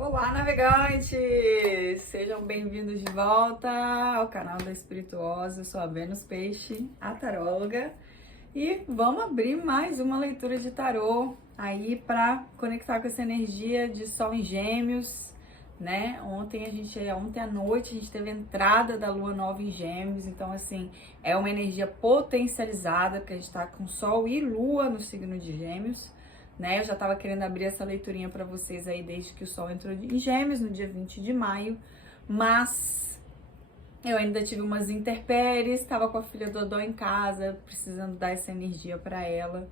Olá, navegantes! Sejam bem-vindos de volta ao canal da Espirituosa. Eu sou a Vênus Peixe, a taróloga, e vamos abrir mais uma leitura de tarô aí para conectar com essa energia de Sol em Gêmeos, né? Ontem à noite a gente teve a entrada da Lua Nova em Gêmeos, então assim, é uma energia potencializada, porque a gente tá com Sol e Lua no signo de Gêmeos. Né? Eu já estava querendo abrir essa leiturinha para vocês aí desde que o Sol entrou em Gêmeos, no dia 20 de maio, mas eu ainda tive umas intempéries, estava com a filha Dodô em casa, precisando dar essa energia para ela,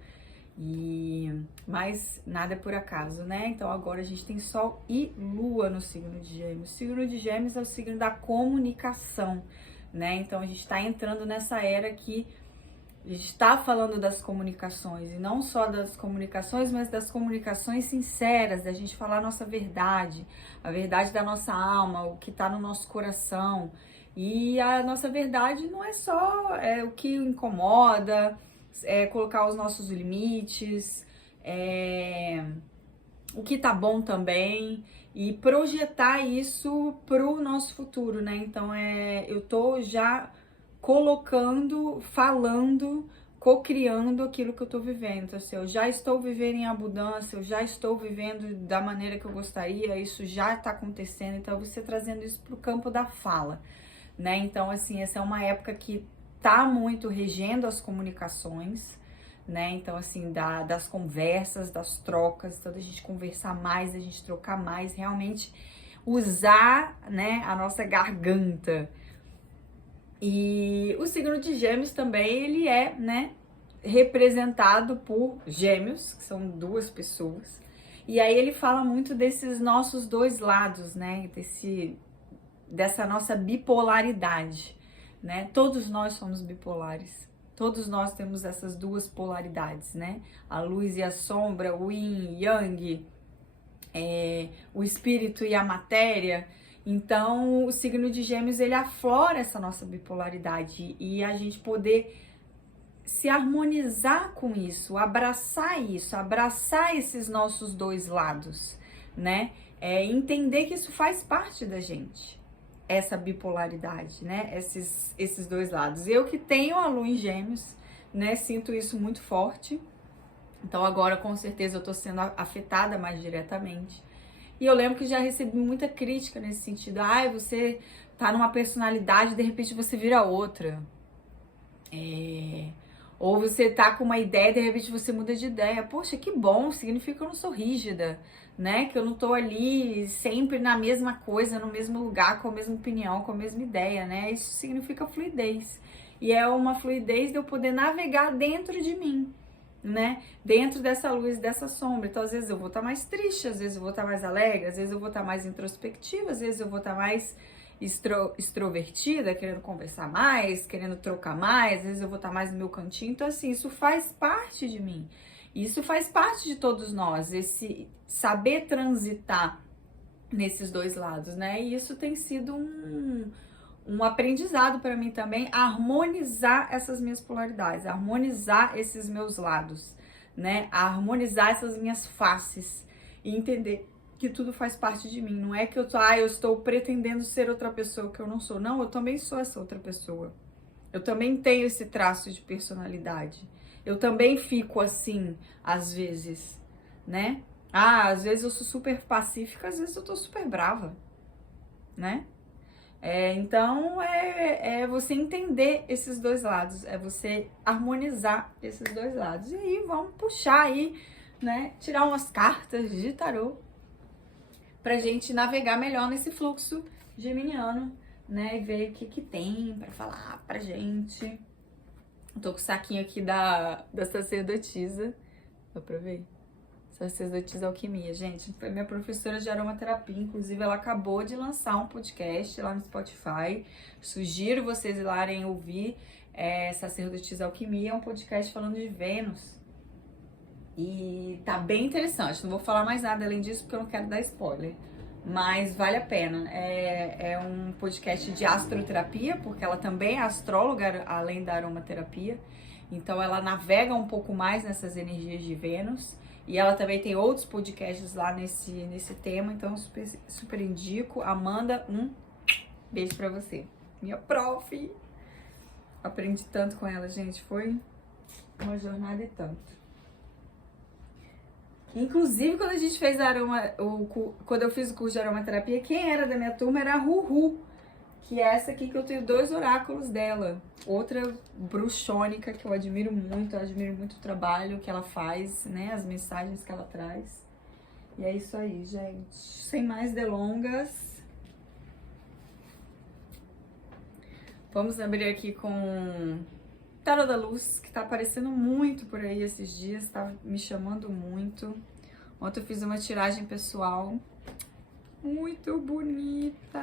mas nada é por acaso, né? Então agora a gente tem Sol e Lua no signo de Gêmeos. O signo de Gêmeos é o signo da comunicação, né? Então a gente está entrando nessa era que a gente está falando das comunicações, e não só das comunicações, mas das comunicações sinceras, da gente falar a nossa verdade, a verdade da nossa alma, o que está no nosso coração. E a nossa verdade não é só o que incomoda, colocar os nossos limites, o que tá bom também, e projetar isso pro nosso futuro, né? Então eu tô já colocando, falando, co-criando aquilo que eu tô vivendo. Então, assim, eu já estou vivendo em abundância, eu já estou vivendo da maneira que eu gostaria, isso já tá acontecendo, então você trazendo isso pro campo da fala, né? Então, assim, essa é uma época que tá muito regendo as comunicações, né? Então, assim, das conversas, das trocas, então da gente conversar mais, da gente trocar mais, realmente usar, né, a nossa garganta. E o signo de Gêmeos também, ele é, né, representado por Gêmeos, que são duas pessoas. E aí ele fala muito desses nossos dois lados, né, dessa nossa bipolaridade, né? Todos nós somos bipolares. Todos nós temos essas duas polaridades, né? A luz e a sombra, o yin e yang, o espírito e a matéria. Então, o signo de Gêmeos, ele aflora essa nossa bipolaridade e a gente poder se harmonizar com isso, abraçar esses nossos dois lados, né? Entender que isso faz parte da gente, essa bipolaridade, né? Esses dois lados. Eu que tenho a Lua em Gêmeos, né? Sinto isso muito forte. Então, agora, com certeza, eu tô sendo afetada mais diretamente. E eu lembro que já recebi muita crítica nesse sentido. Você tá numa personalidade e de repente você vira outra. Ou você tá com uma ideia e de repente você muda de ideia. Poxa, que bom, significa que eu não sou rígida, né? Que eu não tô ali sempre na mesma coisa, no mesmo lugar, com a mesma opinião, com a mesma ideia, né? Isso significa fluidez. E é uma fluidez de eu poder navegar dentro de mim, né? Dentro dessa luz, dessa sombra. Então, às vezes eu vou estar mais triste, às vezes eu vou estar mais alegre, às vezes eu vou estar mais introspectiva, às vezes eu vou estar mais extrovertida, querendo conversar mais, querendo trocar mais, às vezes eu vou estar mais no meu cantinho. Então, assim, isso faz parte de mim. Isso faz parte de todos nós, esse saber transitar nesses dois lados, né? E isso tem sido um aprendizado para mim também, harmonizar essas minhas polaridades, harmonizar esses meus lados, né? Harmonizar essas minhas faces e entender que tudo faz parte de mim. Não é que eu estou pretendendo ser outra pessoa que eu não sou. Não, eu também sou essa outra pessoa. Eu também tenho esse traço de personalidade. Eu também fico assim, às vezes, né? Às vezes eu sou super pacífica, às vezes eu tô super brava, né? Então, você entender esses dois lados, é você harmonizar esses dois lados. E aí, vamos puxar aí, né, tirar umas cartas de tarô pra gente navegar melhor nesse fluxo geminiano, né, e ver o que tem pra falar pra gente. Tô com o saquinho aqui da sacerdotisa, dá pra ver? Sacerdotisa Alquimia, gente, foi minha professora de aromaterapia, inclusive ela acabou de lançar um podcast lá no Spotify, sugiro vocês irem ouvir, Sacerdotisa Alquimia, é um podcast falando de Vênus, e tá bem interessante, não vou falar mais nada além disso porque eu não quero dar spoiler, mas vale a pena, é um podcast de astroterapia, porque ela também é astróloga, além da aromaterapia, então ela navega um pouco mais nessas energias de Vênus. E ela também tem outros podcasts lá nesse tema, então super, super indico. Amanda, um beijo pra você. Minha prof. Aprendi tanto com ela, gente. Foi uma jornada e tanto. Inclusive, quando a gente fez quando eu fiz o curso de aromaterapia, quem era da minha turma era a Ruhu, que é essa aqui que eu tenho 2 oráculos dela. Outra bruxônica que eu admiro muito o trabalho que ela faz, né? As mensagens que ela traz. E é isso aí, gente. Sem mais delongas. Vamos abrir aqui com Tarot da Luz, que tá aparecendo muito por aí esses dias, tá me chamando muito. Ontem eu fiz uma tiragem pessoal muito bonita.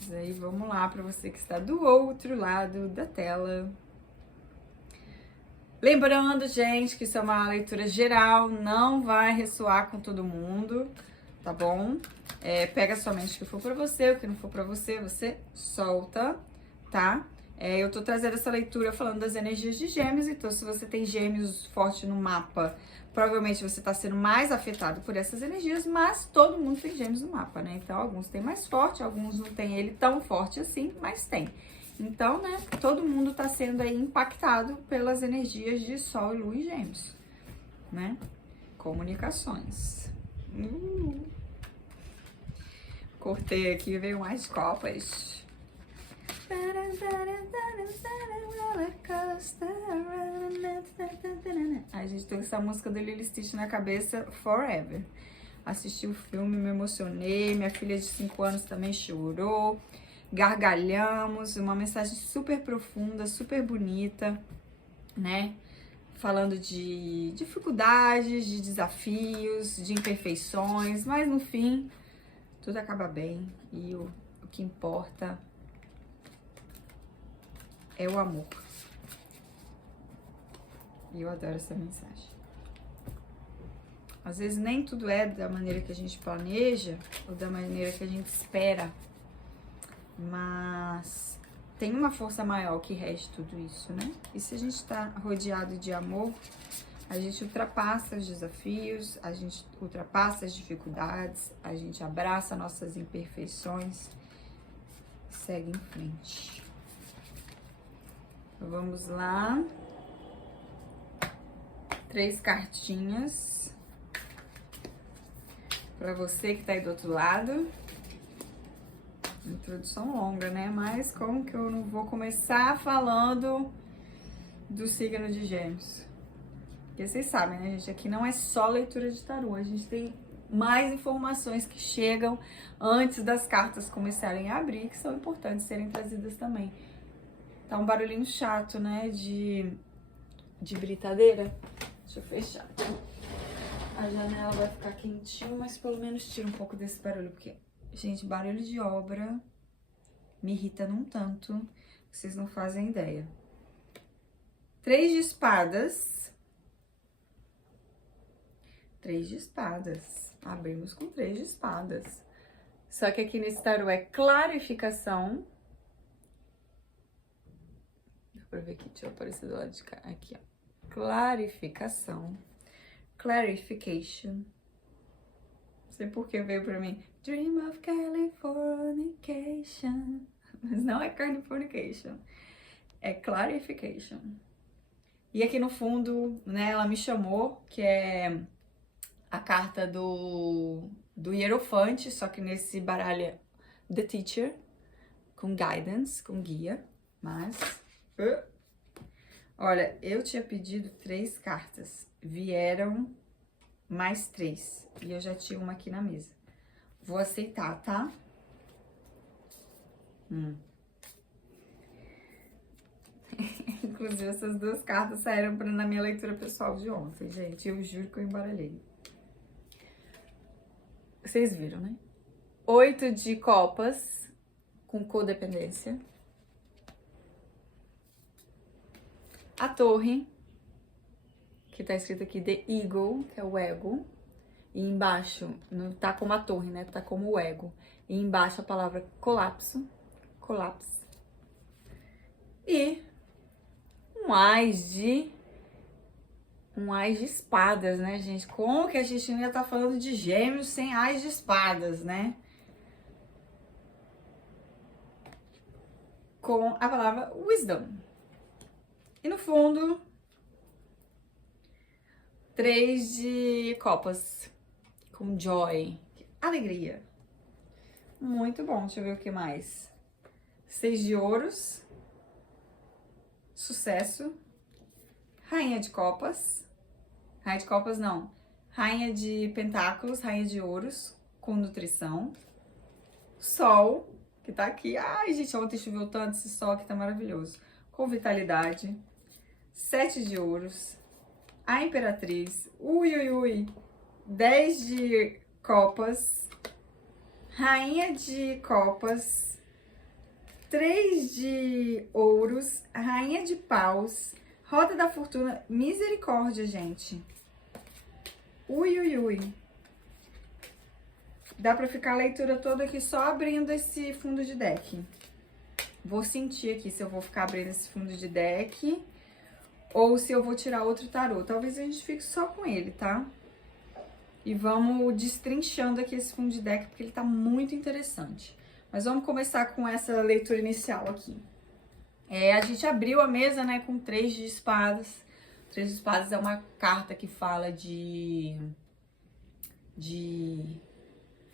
Mas aí vamos lá para você que está do outro lado da tela. Lembrando, gente, que isso é uma leitura geral, não vai ressoar com todo mundo, tá bom? Pega somente o que for para você, o que não for para você, você solta, tá? Eu tô trazendo essa leitura falando das energias de Gêmeos, então se você tem Gêmeos forte no mapa, provavelmente você tá sendo mais afetado por essas energias, mas todo mundo tem Gêmeos no mapa, né? Então alguns tem mais forte, alguns não tem ele tão forte assim, mas tem. Então, né, todo mundo tá sendo aí impactado pelas energias de Sol e Lua em Gêmeos, né? Comunicações. Cortei aqui, veio mais copas. A gente tem essa música do Lilo Stitch na cabeça forever. Assisti o filme, me emocionei, minha filha de 5 anos também chorou, gargalhamos, uma mensagem super profunda, super bonita, né? Falando de dificuldades, de desafios, de imperfeições, mas no fim, tudo acaba bem e o que importa é o amor. E eu adoro essa mensagem. Às vezes nem tudo é da maneira que a gente planeja ou da maneira que a gente espera, mas tem uma força maior que rege tudo isso, né? E se a gente está rodeado de amor, a gente ultrapassa os desafios, a gente ultrapassa as dificuldades, a gente abraça nossas imperfeições e segue em frente. Então, vamos lá. 3 cartinhas para você que tá aí do outro lado. Introdução longa, né? Mas como que eu não vou começar falando do signo de Gêmeos? Porque vocês sabem, né, gente? Aqui não é só leitura de tarô. A gente tem mais informações que chegam antes das cartas começarem a abrir, que são importantes serem trazidas também. Tá um barulhinho chato, né? De britadeira. Deixa eu fechar. A janela vai ficar quentinho, mas pelo menos tira um pouco desse barulho, porque, gente, barulho de obra me irrita num tanto, vocês não fazem ideia. 3 de espadas. 3 de espadas. Abrimos com 3 de espadas. Só que aqui nesse tarô é clarificação. Dá pra ver aqui, deixa eu aparecer do lado de cá. Aqui, ó. Clarificação. Clarification. Não sei por que veio pra mim. Dream of Californication. Mas não é Californication. É Clarification. E aqui no fundo, né, ela me chamou, que é a carta do Hierofante, só que nesse baralho é The Teacher, com guidance, com guia, mas... Olha, eu tinha pedido 3 cartas, vieram mais 3, e eu já tinha uma aqui na mesa. Vou aceitar, tá? Inclusive, essas 2 cartas saíram na minha leitura pessoal de ontem, gente. Eu juro que eu embaralhei. Vocês viram, né? 8 de copas, com codependência. A torre, que tá escrito aqui The Eagle, que é o ego. E embaixo, não tá como a torre, né? Tá como o ego. E embaixo a palavra colapso. Colapso. E um ás de Um Ás de espadas, né, gente? Como que a gente não ia estar falando de gêmeos sem Ás de espadas, né? Com a palavra wisdom. E no fundo, 3 de copas. Com joy. Alegria. Muito bom. Deixa eu ver o que mais. 6 de ouros. Sucesso. Rainha de copas. Rainha de copas, não. Rainha de pentáculos, rainha de ouros, com nutrição. Sol, que tá aqui. Ai, gente, ontem choveu tanto, esse sol aqui tá maravilhoso. Com vitalidade. 7 de ouros. A imperatriz. Ui, ui, ui. 10 de copas. Rainha de copas. 3 de ouros. Rainha de paus. Roda da fortuna. Misericórdia, gente. Ui, ui, ui. Dá pra ficar a leitura toda aqui só abrindo esse fundo de deck. Vou sentir aqui se eu vou ficar abrindo esse fundo de deck ou se eu vou tirar outro tarô. Talvez a gente fique só com ele, tá? E vamos destrinchando aqui esse fundo de deck porque ele tá muito interessante. Mas vamos começar com essa leitura inicial aqui. A gente abriu a mesa, né, com 3 de espadas. 3 de espadas é uma carta que fala de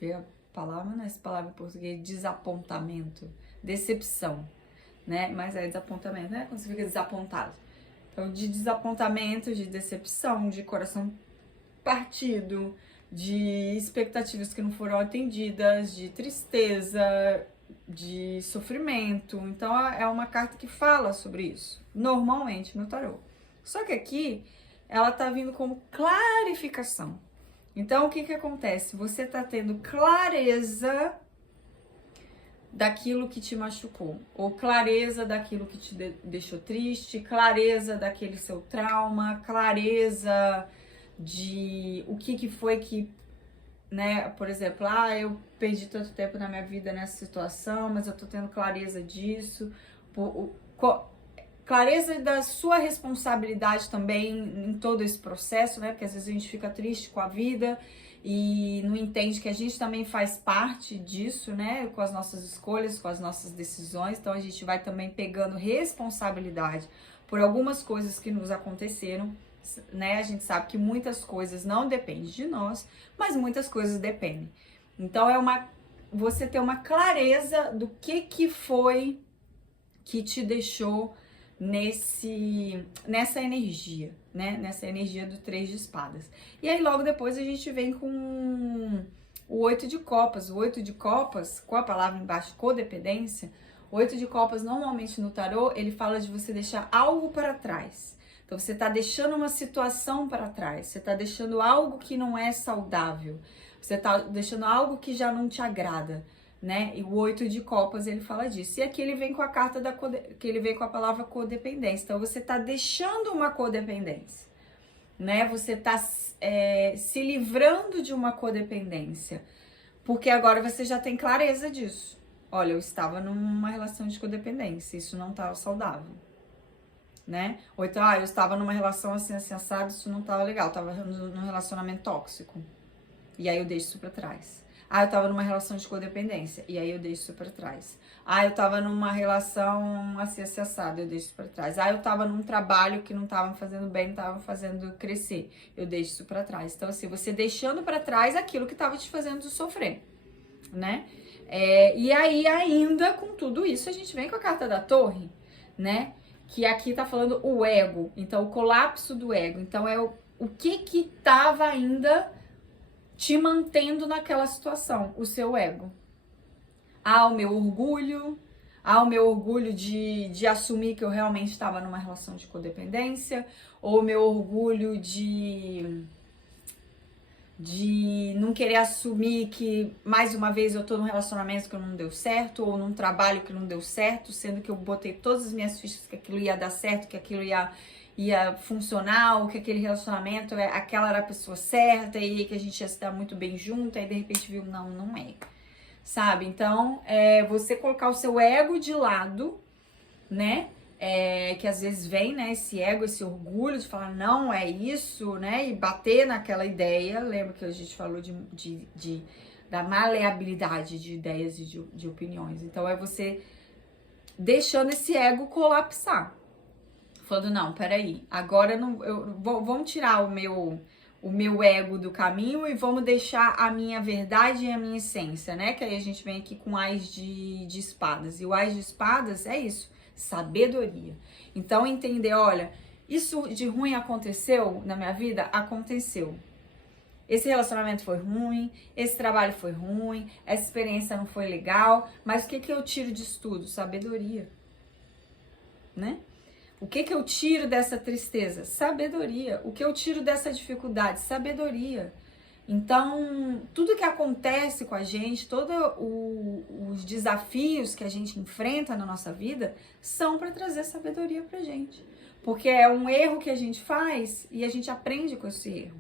ver a palavra, não é essa palavra em português, desapontamento, decepção, né? Mas é desapontamento, né? Quando você fica desapontado. Então, de desapontamento, de decepção, de coração partido, de expectativas que não foram atendidas, de tristeza, de sofrimento. Então, é uma carta que fala sobre isso, normalmente no tarô. Só que aqui, ela tá vindo como clarificação. Então, o que que acontece? Você tá tendo clareza daquilo que te machucou, ou clareza daquilo que te deixou triste, clareza daquele seu trauma, clareza de o que que foi que, né, por exemplo, eu perdi tanto tempo na minha vida nessa situação, mas eu tô tendo clareza disso, clareza da sua responsabilidade também em todo esse processo, né? Porque às vezes a gente fica triste com a vida e não entende que a gente também faz parte disso, né? Com as nossas escolhas, com as nossas decisões. Então a gente vai também pegando responsabilidade por algumas coisas que nos aconteceram, né? A gente sabe que muitas coisas não dependem de nós, mas muitas coisas dependem. Então você ter uma clareza do que foi que te deixou nessa energia, né? Nessa energia do 3 de espadas. E aí logo depois a gente vem com o 8 de copas. O 8 de copas, com a palavra embaixo, codependência, o 8 de copas normalmente no tarô, ele fala de você deixar algo para trás. Então você tá deixando uma situação para trás, você tá deixando algo que não é saudável, você tá deixando algo que já não te agrada, né? E o 8 de copas ele fala disso. E aqui ele vem com a carta que ele vem com a palavra codependência. Então você tá deixando uma codependência, né? Você tá se livrando de uma codependência, porque agora você já tem clareza disso. Olha, eu estava numa relação de codependência, isso não estava saudável, né? Ou então, eu estava numa relação assim, assado, isso não estava legal, estava num relacionamento tóxico. E aí eu deixo isso pra trás. Eu tava numa relação de codependência, e aí eu deixo isso pra trás. Eu tava numa relação assim, assado, eu deixo isso pra trás. Eu tava num trabalho que não tava me fazendo bem, não tava me fazendo crescer, eu deixo isso pra trás. Então, assim, você deixando pra trás aquilo que tava te fazendo sofrer, né? E aí, ainda com tudo isso, a gente vem com a carta da torre, né? Que aqui tá falando o ego, então o colapso do ego. Então, é o que tava ainda te mantendo naquela situação, o seu ego. O meu orgulho, o meu orgulho de assumir que eu realmente estava numa relação de codependência, ou o meu orgulho de não querer assumir que, mais uma vez, eu tô num relacionamento que não deu certo, ou num trabalho que não deu certo, sendo que eu botei todas as minhas fichas que aquilo ia dar certo, que aquilo ia funcionar, ou que aquele relacionamento, aquela era a pessoa certa, e que a gente ia se dar muito bem junto, aí de repente viu, não é, sabe? Então, você colocar o seu ego de lado, né? que às vezes vem, né, esse ego, esse orgulho de falar, não, é isso, né, e bater naquela ideia. Lembra que a gente falou da maleabilidade de ideias e de opiniões. Então, é você deixando esse ego colapsar. Falando, não, peraí, agora vamos tirar o meu ego do caminho e vamos deixar a minha verdade e a minha essência, né? Que aí a gente vem aqui com Ás de espadas. E o Ás de espadas é isso, sabedoria. Então, entender, olha, isso de ruim aconteceu na minha vida? Aconteceu. Esse relacionamento foi ruim, esse trabalho foi ruim, essa experiência não foi legal, mas o que eu tiro disso tudo? Sabedoria, né? O que eu tiro dessa tristeza? Sabedoria. O que eu tiro dessa dificuldade? Sabedoria. Então, tudo que acontece com a gente, todos os desafios que a gente enfrenta na nossa vida, são para trazer sabedoria pra gente. Porque é um erro que a gente faz e a gente aprende com esse erro.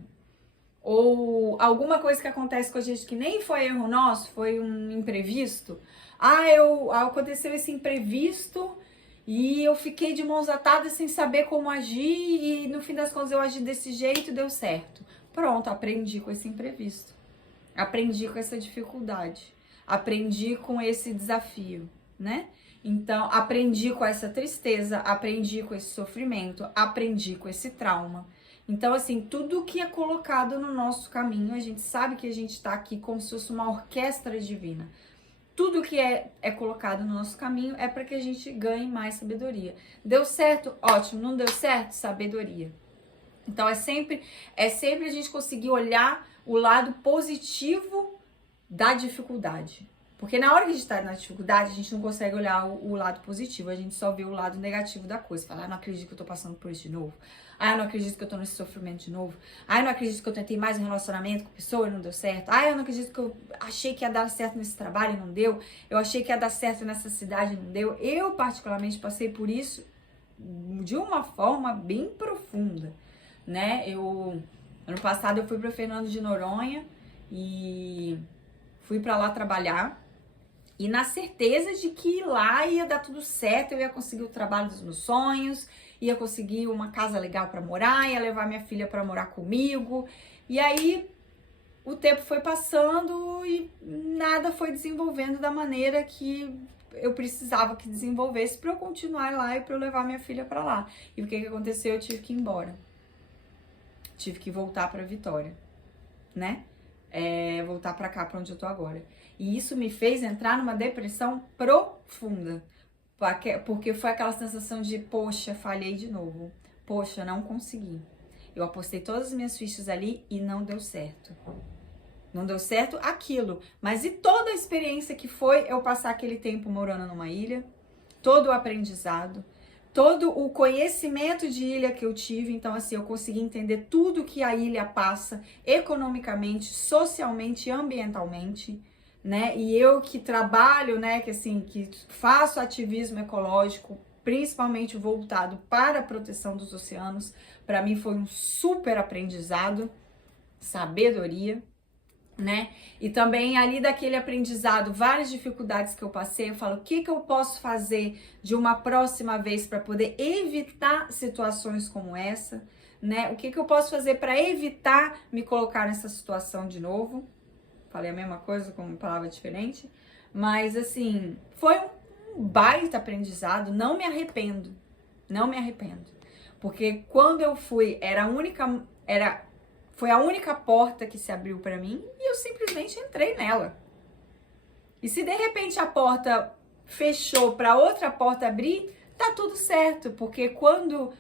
Ou alguma coisa que acontece com a gente que nem foi erro nosso, foi um imprevisto. Aconteceu esse imprevisto e eu fiquei de mãos atadas sem saber como agir e no fim das contas eu agi desse jeito e deu certo. Pronto, aprendi com esse imprevisto. Aprendi com essa dificuldade. Aprendi com esse desafio, né? Então, aprendi com essa tristeza, aprendi com esse sofrimento, aprendi com esse trauma. Então, assim, tudo que é colocado no nosso caminho, a gente sabe que a gente está aqui como se fosse uma orquestra divina. Tudo que é colocado no nosso caminho é para que a gente ganhe mais sabedoria. Deu certo? Ótimo. Não deu certo? Sabedoria. Então, é sempre a gente conseguir olhar o lado positivo da dificuldade. Porque na hora que a gente está na dificuldade, a gente não consegue olhar o lado positivo, a gente só vê o lado negativo da coisa. Fala, não acredito que eu tô passando por isso de novo. Eu não acredito que eu tô nesse sofrimento de novo. Eu não acredito que eu tentei mais um relacionamento com a pessoa e não deu certo. Eu não acredito que eu achei que ia dar certo nesse trabalho e não deu. Eu achei que ia dar certo nessa cidade e não deu. Eu, particularmente, passei por isso de uma forma bem profunda, né? Ano passado, eu fui para Fernando de Noronha e fui para lá trabalhar. E na certeza de que lá ia dar tudo certo, eu ia conseguir o trabalho dos meus sonhos, ia conseguir uma casa legal para morar, ia levar minha filha para morar comigo. E aí o tempo foi passando e nada foi desenvolvendo da maneira que eu precisava que desenvolvesse para eu continuar lá e para eu levar minha filha para lá. E o que aconteceu? Eu tive que ir embora. Tive que voltar para Vitória, né? Voltar para cá, para onde eu tô agora. E isso me fez entrar numa depressão profunda, porque foi aquela sensação de, poxa, falhei de novo, poxa, não consegui. Eu apostei todas as minhas fichas ali e não deu certo. Não deu certo aquilo, mas e toda a experiência que foi eu passar aquele tempo morando numa ilha, todo o aprendizado, todo o conhecimento de ilha que eu tive. Então, assim, eu consegui entender tudo que a ilha passa economicamente, socialmente e ambientalmente, né? E eu que trabalho, né, que faço ativismo ecológico, principalmente voltado para a proteção dos oceanos, para mim foi um super aprendizado, sabedoria, né? E também ali daquele aprendizado, várias dificuldades que eu passei, eu falo, o que eu posso fazer de uma próxima vez para poder evitar situações como essa, né? O que eu posso fazer para evitar me colocar nessa situação de novo? Falei a mesma coisa com uma palavra diferente, mas assim, foi um baita aprendizado, não me arrependo, porque quando eu fui, foi a única porta que se abriu para mim e eu simplesmente entrei nela. E se de repente a porta fechou para outra porta abrir, tá tudo certo, porque quando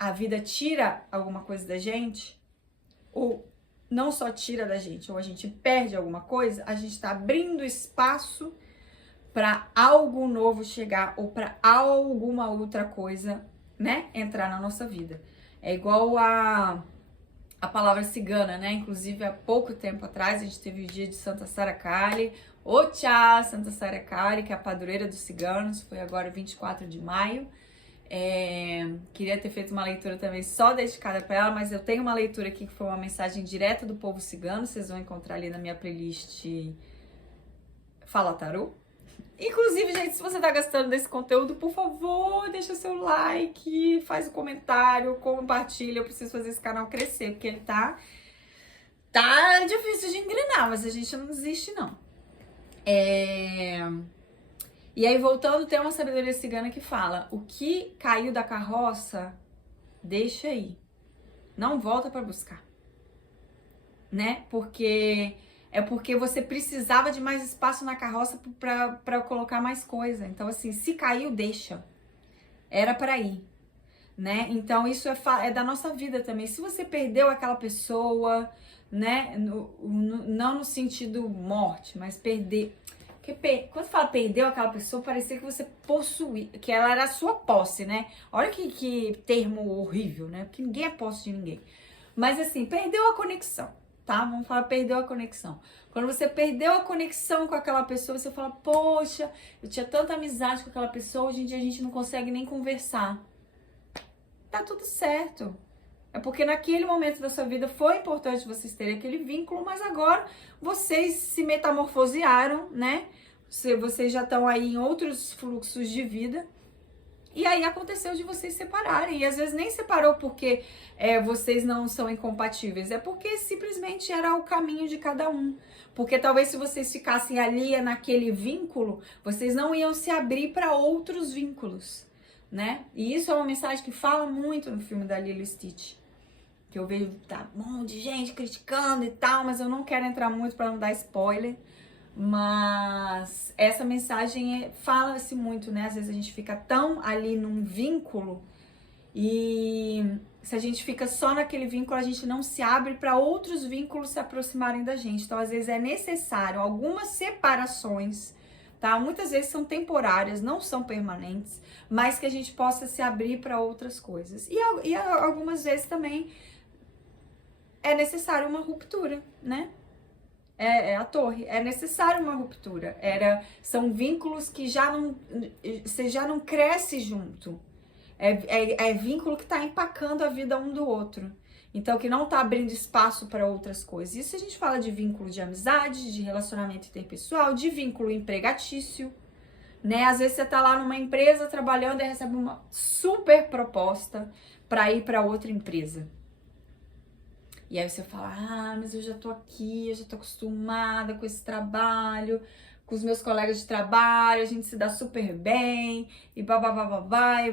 a vida tira alguma coisa da gente, ou não só tira da gente, ou a gente perde alguma coisa, a gente tá abrindo espaço para algo novo chegar ou para alguma outra coisa, né, entrar na nossa vida. É igual a palavra cigana, né? Inclusive, há pouco tempo atrás, a gente teve o dia de Santa Sara Kali. Tchau, Santa Sara Kali, que é a padroeira dos ciganos. Foi agora 24 de maio. Queria ter feito uma leitura também só dedicada para ela, mas eu tenho uma leitura aqui que foi uma mensagem direta do povo cigano. Vocês vão encontrar ali na minha playlist Fala Tarô. Inclusive, gente, se você tá gostando desse conteúdo, por favor, deixa seu like, faz um comentário, compartilha. Eu preciso fazer esse canal crescer, porque ele tá difícil de engrenar, mas a gente não desiste, não. E aí, voltando, tem uma sabedoria cigana que fala: o que caiu da carroça, deixa aí. Não volta pra buscar. Né? Porque você precisava de mais espaço na carroça para colocar mais coisa. Então, assim, se caiu, deixa. Era para ir, né? Então, isso é da nossa vida também. Se você perdeu aquela pessoa, né? Não no sentido morte, mas perder. Porque quando fala perdeu aquela pessoa, parecia que você possuía, que ela era a sua posse, né? Olha que termo horrível, né? Porque ninguém é posse de ninguém. Mas assim, perdeu a conexão, tá? Vamos falar, perdeu a conexão. Quando você perdeu a conexão com aquela pessoa, você fala, poxa, eu tinha tanta amizade com aquela pessoa, hoje em dia a gente não consegue nem conversar. Tá tudo certo. É porque naquele momento da sua vida foi importante vocês terem aquele vínculo, mas agora vocês se metamorfosearam, né? Vocês já estão aí em outros fluxos de vida. E aí aconteceu de vocês separarem. E às vezes nem separou porque vocês não são incompatíveis. É porque simplesmente era o caminho de cada um. Porque talvez se vocês ficassem ali naquele vínculo, vocês não iam se abrir para outros vínculos, né? E isso é uma mensagem que fala muito no filme da Lilo e Stitch. Que eu vejo um monte de gente criticando e tal, mas eu não quero entrar muito para não dar spoiler. Mas essa mensagem fala-se muito, né? Às vezes a gente fica tão ali num vínculo e se a gente fica só naquele vínculo, a gente não se abre para outros vínculos se aproximarem da gente. Então, às vezes é necessário algumas separações, tá? Muitas vezes são temporárias, não são permanentes, mas que a gente possa se abrir para outras coisas. E algumas vezes também é necessário uma ruptura, né? É a torre, é necessário uma ruptura. São vínculos que você já não cresce junto. É vínculo que está empacando a vida um do outro. Então, que não está abrindo espaço para outras coisas. Isso a gente fala de vínculo de amizade, de relacionamento interpessoal, de vínculo empregatício, né? Às vezes você está lá numa empresa trabalhando e recebe uma super proposta para ir para outra empresa. E aí você fala, mas eu já tô aqui, eu já tô acostumada com esse trabalho, com os meus colegas de trabalho, a gente se dá super bem, e babá, e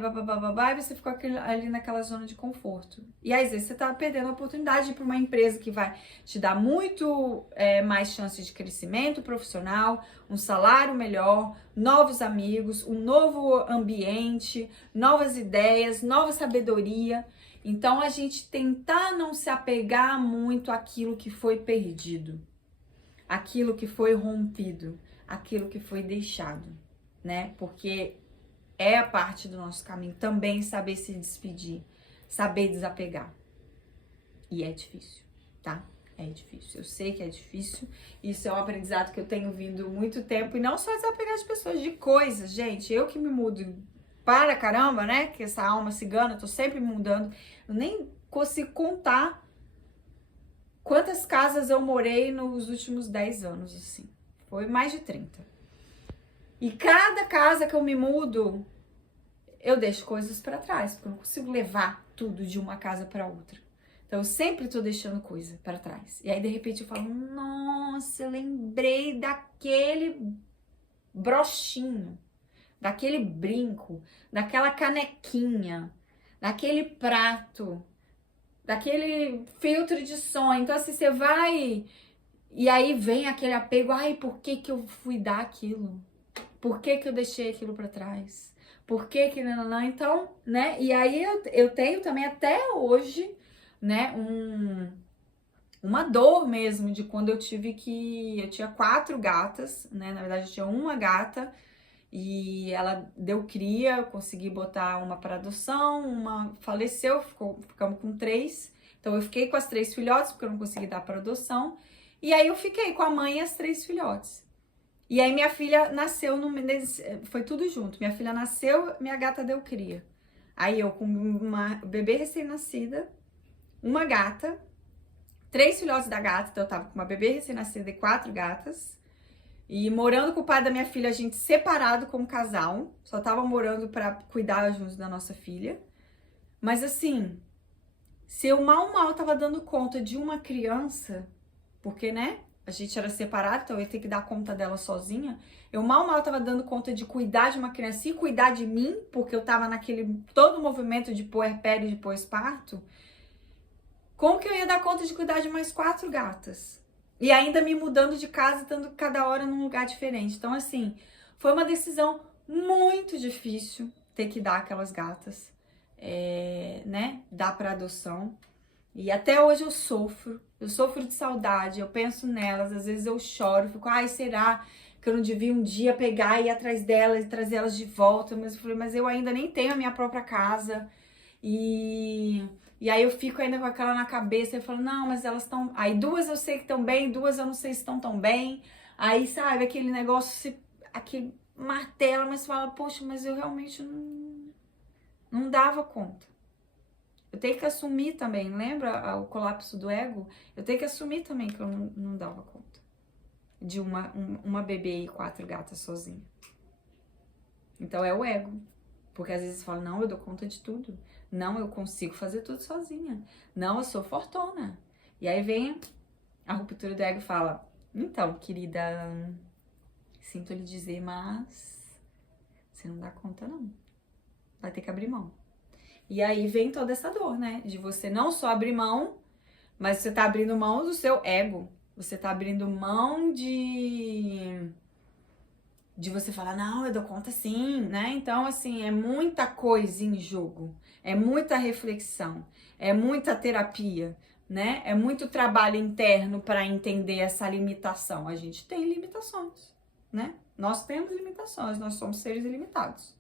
você ficou ali naquela zona de conforto. E aí, às vezes, você tá perdendo a oportunidade de ir pra uma empresa que vai te dar muito mais chances de crescimento profissional, um salário melhor, novos amigos, um novo ambiente, novas ideias, nova sabedoria. Então, a gente tentar não se apegar muito àquilo que foi perdido, aquilo que foi rompido, aquilo que foi deixado, né? Porque é a parte do nosso caminho também saber se despedir, saber desapegar. E é difícil, tá? É difícil. Eu sei que é difícil. Isso é um aprendizado que eu tenho vindo muito tempo. E não só desapegar de pessoas, de coisas, gente. Eu que me mudo para caramba, né? Que essa alma cigana, eu tô sempre me mudando. Eu nem consigo contar quantas casas eu morei nos últimos 10 anos, assim. Foi mais de 30. E cada casa que eu me mudo, eu deixo coisas para trás, porque eu não consigo levar tudo de uma casa para outra. Então, eu sempre tô deixando coisa para trás. E aí, de repente, eu falo, nossa, eu lembrei daquele brochinho, daquele brinco, daquela canequinha, daquele prato, daquele filtro de som. Então, assim, você vai... E aí vem aquele apego, por que que eu fui dar aquilo? Por que que eu deixei aquilo para trás? Por que que não? Então, né? E aí eu tenho também até hoje, né, uma dor mesmo de quando eu tinha 4 gatas, né? Na verdade, eu tinha uma gata e ela deu cria, eu consegui botar uma para adoção, uma faleceu, ficamos com 3. Então eu fiquei com as 3 filhotes, porque eu não consegui dar para adoção. E aí eu fiquei com a mãe e as 3 filhotes. E aí minha filha nasceu, foi tudo junto. Minha filha nasceu, minha gata deu cria. Aí eu com uma bebê recém-nascida, uma gata, 3 filhotes da gata, então eu tava com uma bebê recém-nascida e 4 gatas. E morando com o pai da minha filha, a gente separado como casal. Só tava morando pra cuidar juntos da nossa filha. Mas assim, se eu mal tava dando conta de uma criança, porque, né, a gente era separado, então eu ia ter que dar conta dela sozinha. Eu mal tava dando conta de cuidar de uma criança e cuidar de mim, porque eu tava naquele todo movimento de puerpério e de pós-parto. Como que eu ia dar conta de cuidar de mais 4 gatas? E ainda me mudando de casa, estando cada hora num lugar diferente. Então, assim, foi uma decisão muito difícil ter que dar aquelas gatas, né? Dar para adoção. E até hoje eu sofro de saudade, eu penso nelas, às vezes eu choro, fico, ai, será que eu não devia um dia pegar e ir atrás delas e trazer elas de volta? Mas eu falei, mas eu ainda nem tenho a minha própria casa. E aí eu fico ainda com aquela na cabeça, eu falo, não, mas elas estão... Aí 2 eu sei que estão bem, 2 eu não sei se estão tão bem. Aí, sabe, aquele negócio, aquele martelo, mas fala, poxa, mas eu realmente não dava conta. Eu tenho que assumir também, lembra o colapso do ego? Eu tenho que assumir também que eu não dava conta de uma bebê e 4 gatas sozinha. Então é o ego. Porque às vezes fala, não, eu dou conta de tudo. Não, eu consigo fazer tudo sozinha. Não, eu sou fortuna. E aí vem a ruptura do ego e fala, então, querida, sinto lhe dizer, mas você não dá conta não. Vai ter que abrir mão. E aí vem toda essa dor, né? De você não só abrir mão, mas você tá abrindo mão do seu ego. Você tá abrindo mão de você falar, não, eu dou conta sim, né? Então, assim, é muita coisa em jogo, é muita reflexão, é muita terapia, né? É muito trabalho interno para entender essa limitação. A gente tem limitações, né? Nós temos limitações, nós somos seres ilimitados.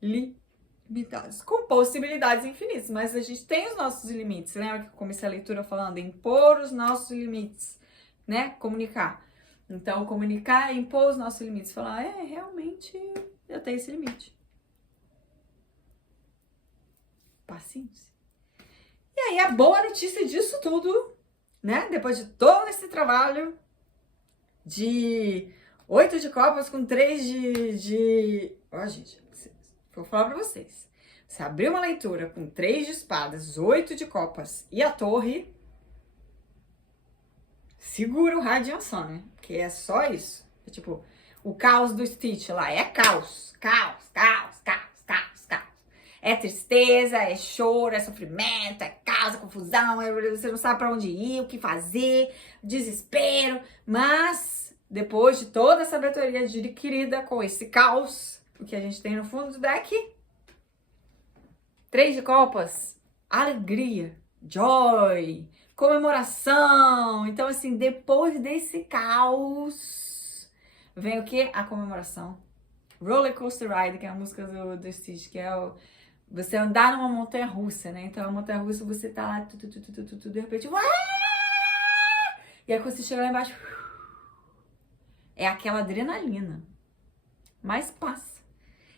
Limitados, com possibilidades infinitas, mas a gente tem os nossos limites. Lembra que eu comecei a leitura falando impor os nossos limites, né? Comunicar. Então, comunicar é impor os nossos limites. Falar, realmente, eu tenho esse limite. Paciência. E aí, a boa notícia disso tudo, né? Depois de todo esse trabalho de 8 de copas com 3 de... Ó, gente, vou falar pra vocês. Você abriu uma leitura com 3 de espadas, 8 de copas e a torre... Segura o Radianção, né? Porque é só isso. É tipo, o caos do Stitch lá. É caos. Caos, caos, caos, caos, caos. É tristeza, é choro, é sofrimento, é caos, é confusão. Você não sabe pra onde ir, o que fazer, desespero. Mas, depois de toda a sabedoria adquirida com esse caos, o que a gente tem no fundo do deck? 3 de copas. Alegria. Joy. Comemoração. Então, assim, depois desse caos, vem o quê? A comemoração. Roller Coaster Ride, que é a música do Stitch, que é você andar numa montanha russa, né? Então, a montanha russa, você tá lá, de repente, uá! E aí, quando você chega lá embaixo, é aquela adrenalina. Mas passa.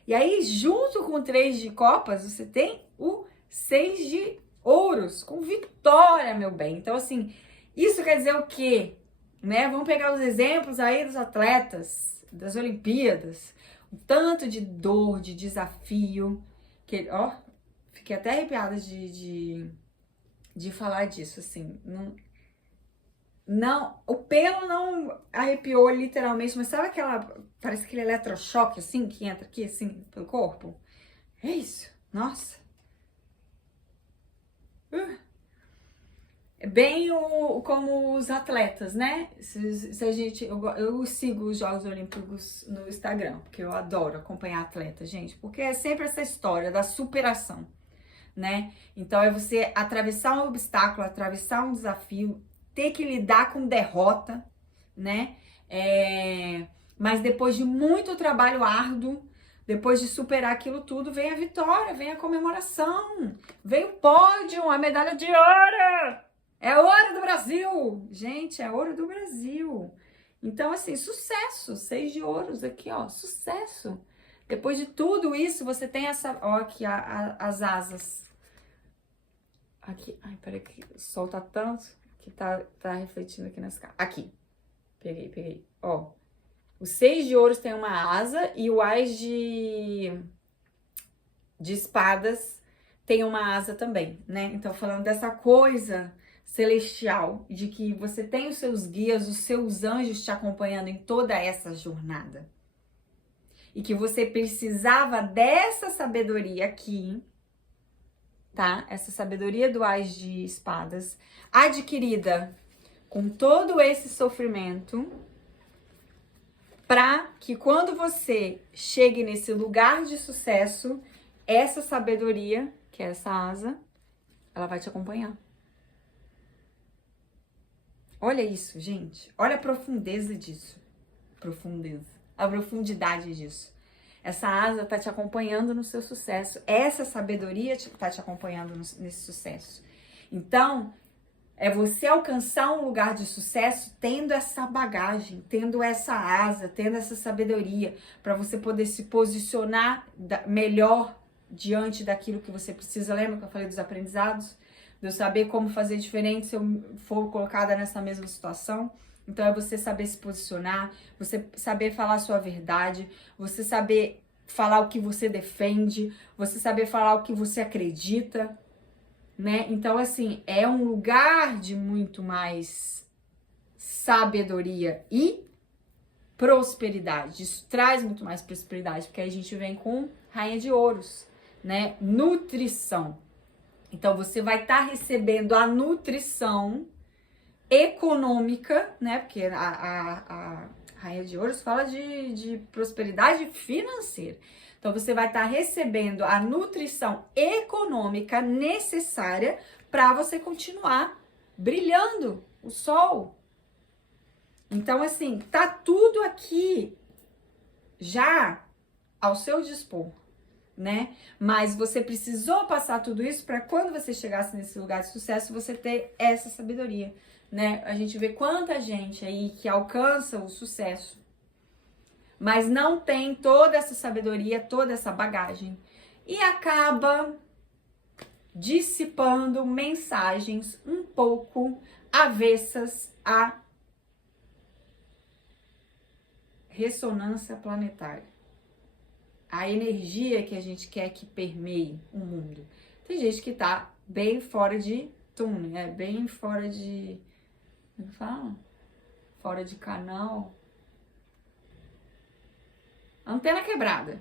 E aí, junto com o 3 de copas, você tem o 6 de ouros, com vitória, meu bem. Então, assim, isso quer dizer o quê? Né? Vamos pegar os exemplos aí dos atletas, das Olimpíadas. O tanto de dor, de desafio, que, ó, fiquei até arrepiada de falar disso, assim. Não, o pelo não arrepiou literalmente, mas sabe parece aquele eletrochoque, assim, que entra aqui, assim, pelo corpo? É isso, nossa. É bem como os atletas, né? Se a gente, eu sigo os Jogos Olímpicos no Instagram, porque eu adoro acompanhar atletas, gente, porque é sempre essa história da superação, né? Então é você atravessar um obstáculo, atravessar um desafio, ter que lidar com derrota, né? Mas depois de muito trabalho árduo, depois de superar aquilo tudo, vem a vitória, vem a comemoração, vem o pódio, a medalha de ouro! É ouro do Brasil! Gente, é ouro do Brasil! Então, assim, sucesso! 6 de ouros aqui, ó, sucesso! Depois de tudo isso, você tem essa... Ó, aqui as asas. Aqui, ai, peraí, que o sol tá tanto que tá refletindo aqui nas caras. Aqui, peguei, ó. O 6 de ouros tem uma asa e o Ás de espadas tem uma asa também, né? Então, falando dessa coisa celestial, de que você tem os seus guias, os seus anjos te acompanhando em toda essa jornada. E que você precisava dessa sabedoria aqui, tá? Essa sabedoria do Ás de espadas, adquirida com todo esse sofrimento, para que quando você chegue nesse lugar de sucesso, essa sabedoria, que é essa asa, ela vai te acompanhar. Olha isso, gente. Olha a profundeza disso. Profundeza. A profundidade disso. Essa asa tá te acompanhando no seu sucesso. Essa sabedoria tá te acompanhando nesse sucesso. Então, é você alcançar um lugar de sucesso tendo essa bagagem, tendo essa asa, tendo essa sabedoria, para você poder se posicionar melhor diante daquilo que você precisa. Lembra que eu falei dos aprendizados? De eu saber como fazer diferente se eu for colocada nessa mesma situação? Então é você saber se posicionar, você saber falar a sua verdade, você saber falar o que você defende, você saber falar o que você acredita, né? Então, assim, é um lugar de muito mais sabedoria e prosperidade. Isso traz muito mais prosperidade, porque aí a gente vem com Rainha de Ouros, né? Nutrição. Então, você vai estar recebendo a nutrição econômica, né? Porque a Rainha de Ouros fala de prosperidade financeira. Então, você vai estar recebendo a nutrição econômica necessária para você continuar brilhando o sol. Então, assim, tá tudo aqui já ao seu dispor, né? Mas você precisou passar tudo isso para quando você chegasse nesse lugar de sucesso, você ter essa sabedoria, né? A gente vê quanta gente aí que alcança o sucesso, mas não tem toda essa sabedoria, toda essa bagagem e acaba dissipando mensagens um pouco avessas à ressonância planetária, a energia que a gente quer que permeie o mundo. Tem gente que tá bem fora de túnel, né? Bem fora de... como é que fala? Fora de canal. Antena quebrada.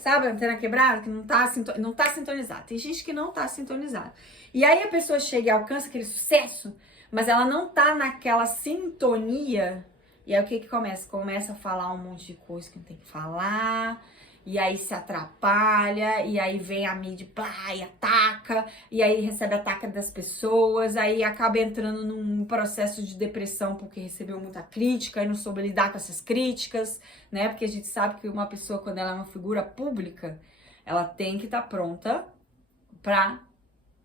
Sabe a antena quebrada? Que não tá sintonizada. Tem gente que não tá sintonizada. E aí a pessoa chega e alcança aquele sucesso, mas ela não tá naquela sintonia. E aí o que começa? Começa a falar um monte de coisa que não tem que falar, e aí se atrapalha, e aí vem a mídia pá, e ataca, e aí recebe ataque das pessoas, aí acaba entrando num processo de depressão porque recebeu muita crítica e não soube lidar com essas críticas, né? Porque a gente sabe que uma pessoa, quando ela é uma figura pública, ela tem que estar pronta pra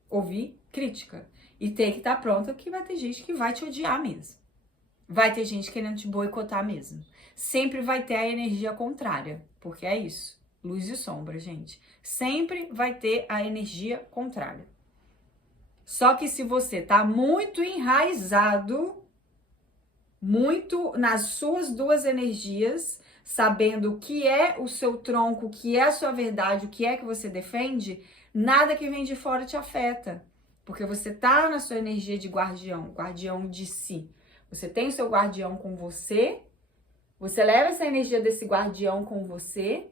ouvir crítica. E tem que estar pronta que vai ter gente que vai te odiar mesmo. Vai ter gente querendo te boicotar mesmo. Sempre vai ter a energia contrária, porque é isso. Luz e sombra, gente. Sempre vai ter a energia contrária. Só que se você tá muito enraizado, muito nas suas duas energias, sabendo o que é o seu tronco, o que é a sua verdade, o que é que você defende, nada que vem de fora te afeta. Porque você tá na sua energia de guardião, guardião de si. Você tem o seu guardião com você, você leva essa energia desse guardião com você,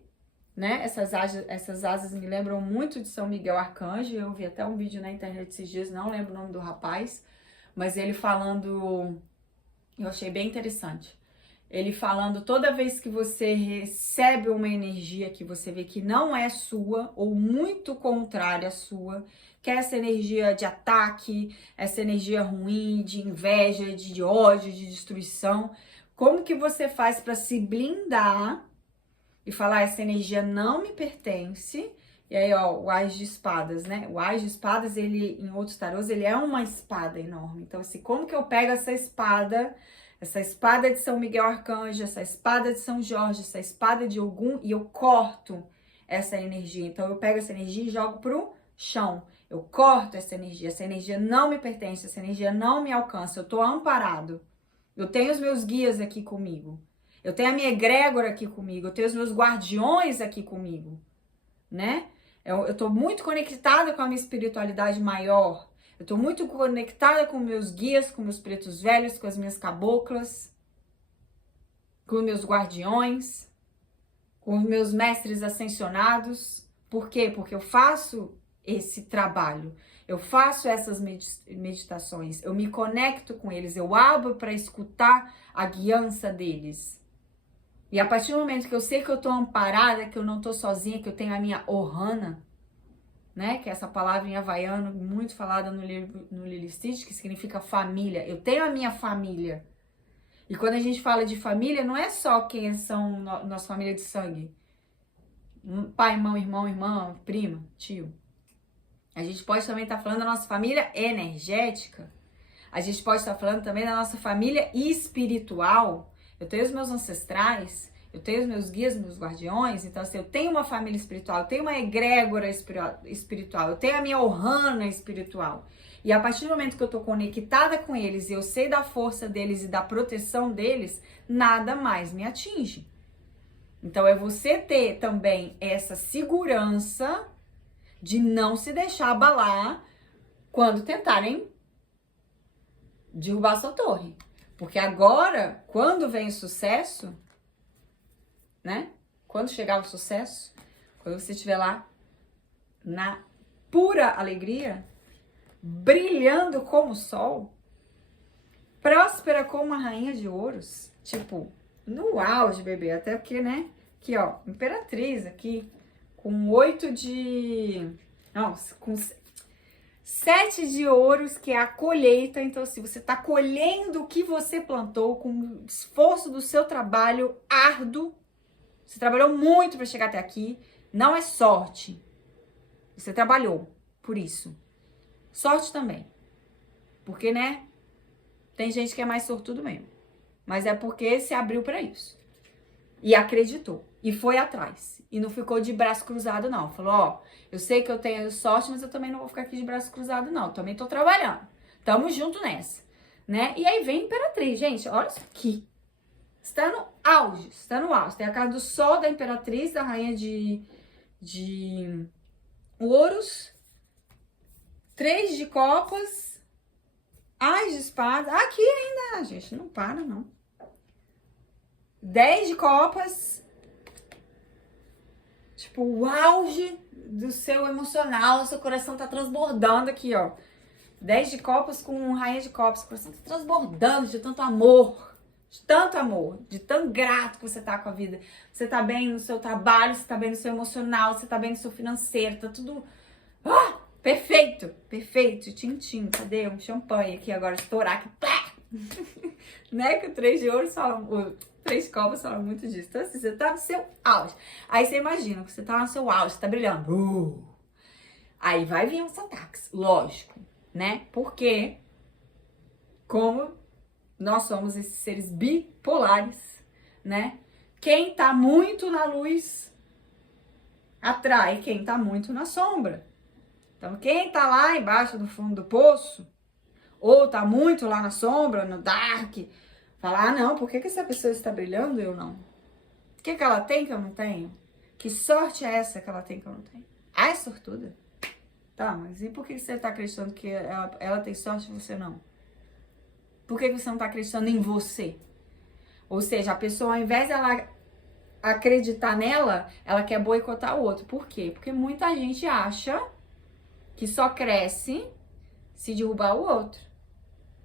né? Essas asas me lembram muito de São Miguel Arcanjo. Eu vi até um vídeo na internet esses dias, não lembro o nome do rapaz, mas ele falando, eu achei bem interessante. Ele falando, toda vez que você recebe uma energia que você vê que não é sua, ou muito contrária à sua, que é essa energia de ataque, essa energia ruim, de inveja, de ódio, de destruição, como que você faz para se blindar e falar, essa energia não me pertence? E aí, ó, o Ás de Espadas, né? O Ás de Espadas, ele, em outros tarôs, ele é uma espada enorme. Então, assim, como que eu pego essa espada de São Miguel Arcanjo, essa espada de São Jorge, essa espada de Ogum, e eu corto essa energia? Então, eu pego essa energia e jogo pro chão. Eu corto essa energia não me pertence, essa energia não me alcança, eu tô amparado. Eu tenho os meus guias aqui comigo. Eu tenho a minha egrégora aqui comigo, eu tenho os meus guardiões aqui comigo, né? Eu tô muito conectada com a minha espiritualidade maior. Eu tô muito conectada com meus guias, com meus pretos velhos, com as minhas caboclas, com meus guardiões, com os meus mestres ascensionados. Por quê? Porque eu faço esse trabalho, eu faço essas meditações, eu me conecto com eles, eu abro para escutar a guiança deles. E a partir do momento que eu sei que eu tô amparada, que eu não tô sozinha, que eu tenho a minha Ohana, né? Que é essa palavra em havaiano muito falada no Lily Stitch, que significa família. Eu tenho a minha família. E quando a gente fala de família, não é só quem são nossa família de sangue. Pai, irmão, irmã, prima, tio. A gente pode também estar falando da nossa família energética. A gente pode estar falando também da nossa família espiritual. Eu tenho os meus ancestrais, eu tenho os meus guias, meus guardiões. Então, assim, eu tenho uma família espiritual, eu tenho uma egrégora espiritual, eu tenho a minha Ohana espiritual. E a partir do momento que eu tô conectada com eles e eu sei da força deles e da proteção deles, nada mais me atinge. Então, é você ter também essa segurança de não se deixar abalar quando tentarem derrubar sua torre. Porque agora, quando vem o sucesso, né? Quando chegar o sucesso, quando você estiver lá na pura alegria, brilhando como o sol, próspera como uma rainha de ouros, tipo, no auge, bebê, até porque, né? Aqui, ó, imperatriz aqui, com 8 de... Não, com 7 de ouros, que é a colheita. Então, assim, você tá colhendo o que você plantou com o esforço do seu trabalho árduo. Você trabalhou muito para chegar até aqui. Não é sorte. Você trabalhou por isso. Sorte também. Porque, né? Tem gente que é mais sortudo mesmo. Mas é porque se abriu para isso. E acreditou. E foi atrás. E não ficou de braço cruzado, não. Falou, ó, eu sei que eu tenho sorte, mas eu também não vou ficar aqui de braço cruzado, não. Também tô trabalhando. Tamo junto nessa. Né? E aí vem a Imperatriz, gente. Olha isso aqui. Está no auge. Está no auge. Tem a carta do Sol da Imperatriz, da Rainha de Ouros. 3 de Copas. As de Espadas. Aqui ainda, gente. Não para, não. 10 de Copas. Tipo, o auge do seu emocional, o seu coração tá transbordando aqui, ó. 10 de Copas com Rainha de Copas. O coração tá transbordando de tanto amor. De tanto amor. De tão grato que você tá com a vida. Você tá bem no seu trabalho, você tá bem no seu emocional, você tá bem no seu financeiro. Tá tudo... Ah, perfeito. Perfeito. Tintim. Cadê? Um champanhe aqui agora. Estourar aqui. Pá! Né? Que o 3 de Ouros fala... 3 copas falam muito disso. Então, assim, você tá no seu auge. Aí você imagina que você tá no seu auge, você tá brilhando. Aí vai vir os ataques, lógico, né? Porque, como nós somos esses seres bipolares, né? Quem tá muito na luz atrai quem tá muito na sombra. Então, quem tá lá embaixo do fundo do poço, ou tá muito lá na sombra, no dark... Falar, ah, não, por que essa pessoa está brilhando e eu não? O que ela tem que eu não tenho? Que sorte é essa que ela tem que eu não tenho? Ah, é sortuda? Tá, mas e por que você está acreditando que ela tem sorte e você não? Por que você não está acreditando em você? Ou seja, a pessoa, ao invés dela acreditar nela, ela quer boicotar o outro. Por quê? Porque muita gente acha que só cresce se derrubar o outro,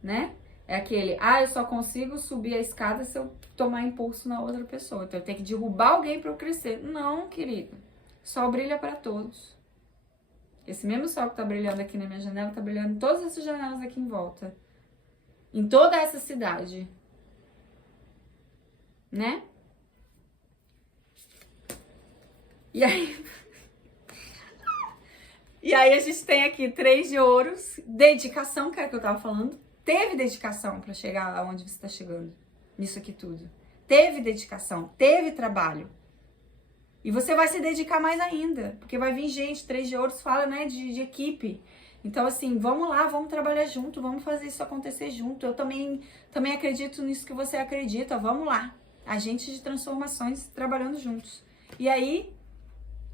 né? É aquele, eu só consigo subir a escada se eu tomar impulso na outra pessoa. Então eu tenho que derrubar alguém para eu crescer. Não, querido. Sol brilha para todos. Esse mesmo sol que tá brilhando aqui na minha janela, tá brilhando em todas essas janelas aqui em volta. Em toda essa cidade. Né? E aí... E aí a gente tem aqui 3 de ouros. Dedicação, que é o que eu tava falando. Teve dedicação para chegar aonde você está chegando, nisso aqui tudo. Teve dedicação, teve trabalho. E você vai se dedicar mais ainda, porque vai vir gente, 3 de ouros fala, né, de equipe. Então, assim, vamos lá, vamos trabalhar junto, vamos fazer isso acontecer junto. Eu também acredito nisso que você acredita, vamos lá. agentes de transformações trabalhando juntos. E aí,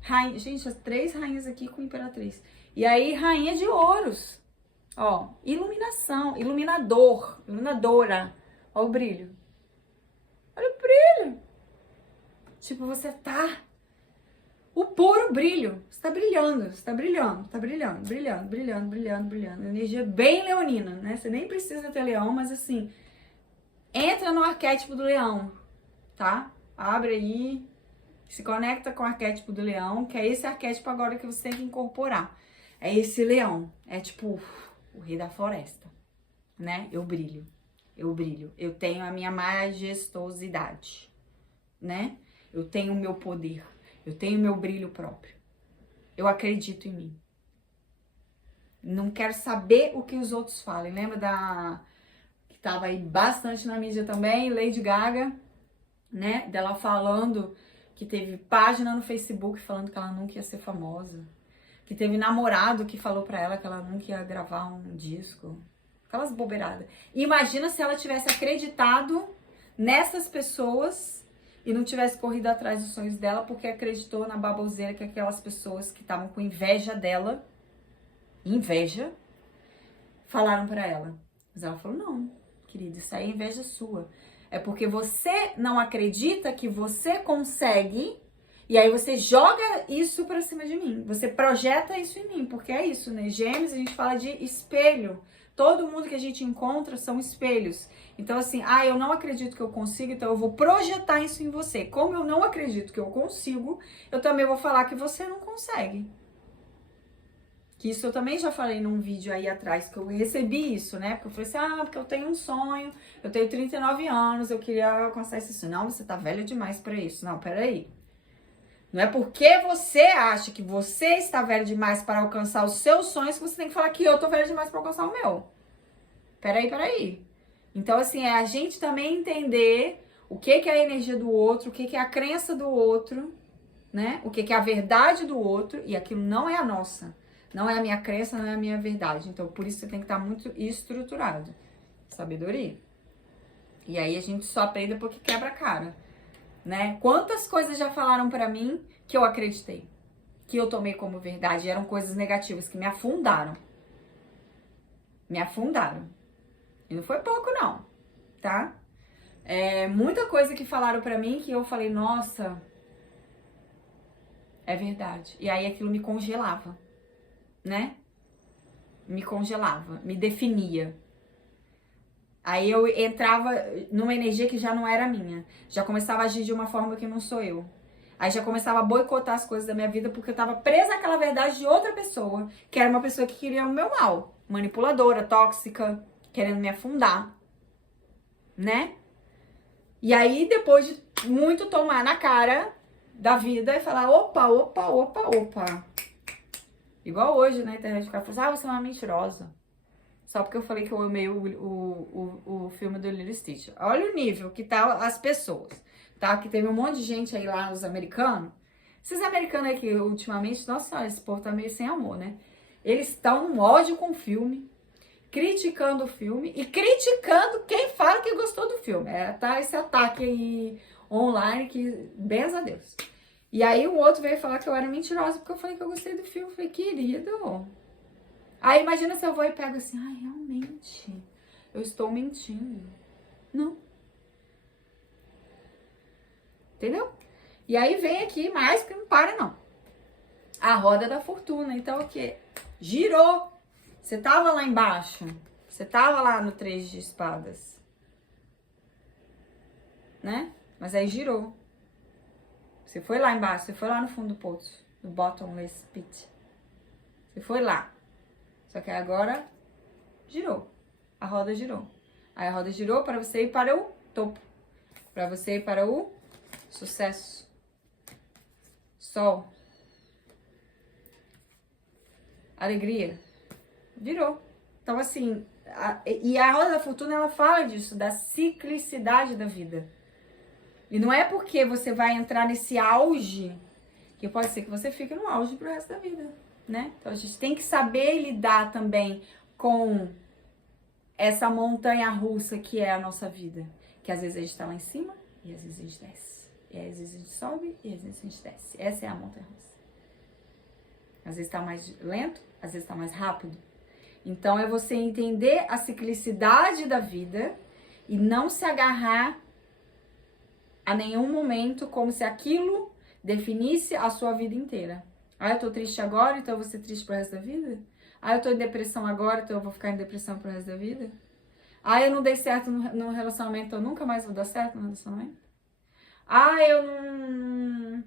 rainha, gente, as 3 rainhas aqui com imperatriz. E aí, rainha de ouros. Ó, iluminação, iluminador, iluminadora. Ó o brilho. Olha o brilho. Tipo, você tá... O puro brilho. Você tá brilhando, você tá brilhando, tá brilhando, brilhando, brilhando, brilhando, brilhando. Energia bem leonina, né? Você nem precisa ter leão, mas assim... Entra no arquétipo do leão, tá? Abre aí, se conecta com o arquétipo do leão, que é esse arquétipo agora que você tem que incorporar. É esse leão, é tipo o rei da floresta, né? Eu brilho, eu tenho a minha majestosidade, né? Eu tenho o meu poder, eu tenho o meu brilho próprio. Eu acredito em mim. Não quero saber o que os outros falem. Lembra da... que tava aí bastante na mídia também, Lady Gaga, né? Dela falando que teve página no Facebook falando que ela nunca ia ser famosa. Que teve namorado que falou pra ela que ela nunca ia gravar um disco. Aquelas bobeiradas. Imagina se ela tivesse acreditado nessas pessoas e não tivesse corrido atrás dos sonhos dela porque acreditou na baboseira que aquelas pessoas que estavam com inveja dela, falaram pra ela. Mas ela falou, não, querida, isso aí é inveja sua. É porque você não acredita que você consegue, e aí você joga isso pra cima de mim. Você projeta isso em mim, porque é isso, né? Gêmeos, a gente fala de espelho. Todo mundo que a gente encontra são espelhos. Então, assim, eu não acredito que eu consigo, então eu vou projetar isso em você. Como eu não acredito que eu consigo, eu também vou falar que você não consegue. Que isso eu também já falei num vídeo aí atrás, que eu recebi isso, né? Porque eu falei assim, porque eu tenho um sonho, eu tenho 39 anos, eu queria alcançar esse sonho. Não, você tá velho demais pra isso. Não, peraí. Não é porque você acha que você está velho demais para alcançar os seus sonhos que você tem que falar que eu tô velho demais para alcançar o meu. Peraí. Então, assim, é a gente também entender o que é a energia do outro, o que é a crença do outro, né? O que é a verdade do outro, e aquilo não é a nossa. Não é a minha crença, não é a minha verdade. Então, por isso você tem que estar muito estruturado. Sabedoria. E aí a gente só aprende porque quebra a cara, né? Quantas coisas já falaram pra mim que eu acreditei, que eu tomei como verdade, eram coisas negativas que me afundaram. Me afundaram. E não foi pouco, não, tá? Muita coisa que falaram pra mim que eu falei, nossa, é verdade. E aí aquilo me congelava, né? Me congelava, me definia. Aí eu entrava numa energia que já não era minha. Já começava a agir de uma forma que não sou eu. Aí já começava a boicotar as coisas da minha vida porque eu tava presa àquela verdade de outra pessoa, que era uma pessoa que queria o meu mal. Manipuladora, tóxica, querendo me afundar, né? E aí, depois de muito tomar na cara da vida e falar, opa. Igual hoje na internet, o cara fala assim, você é uma mentirosa. Só porque eu falei que eu amei o filme do Lilo e Stitch. Olha o nível que tá as pessoas, tá? Que teve um monte de gente aí lá, os americanos. Esses americanos aqui, ultimamente, nossa, esse povo tá meio sem amor, né? Eles estão num ódio com o filme, criticando o filme e criticando quem fala que gostou do filme. Tá esse ataque aí online que, benza a Deus. E aí o outro veio falar que eu era mentirosa porque eu falei que eu gostei do filme. Eu falei, querido... Aí imagina se eu vou e pego assim, realmente, eu estou mentindo. Não. Entendeu? E aí vem aqui mais, porque não para não. A roda da fortuna. Então o quê? Girou. Você tava lá embaixo. Você tava lá no 3 de espadas. Né? Mas aí girou. Você foi lá embaixo, você foi lá no fundo do poço. No bottomless pit. Você foi lá. Só que agora girou. A roda girou. Aí a roda girou para você ir para o topo. Para você ir para o sucesso. Sol. Alegria. Virou. Então, assim, e a roda da fortuna, ela fala disso, da ciclicidade da vida. E não é porque você vai entrar nesse auge, que pode ser que você fique no auge pro resto da vida. Né? Então a gente tem que saber lidar também com essa montanha russa que é a nossa vida. Que às vezes a gente tá lá em cima, e às vezes a gente desce. E às vezes a gente sobe e às vezes a gente desce. Essa é a montanha-russa. Às vezes tá mais lento, às vezes tá mais rápido. Então é você entender a ciclicidade da vida e não se agarrar a nenhum momento como se aquilo definisse a sua vida inteira. Ah, eu tô triste agora, então eu vou ser triste pro resto da vida? Ah, eu tô em depressão agora, então eu vou ficar em depressão pro resto da vida? Ah, eu não dei certo no relacionamento, então eu nunca mais vou dar certo no relacionamento? Ah, eu não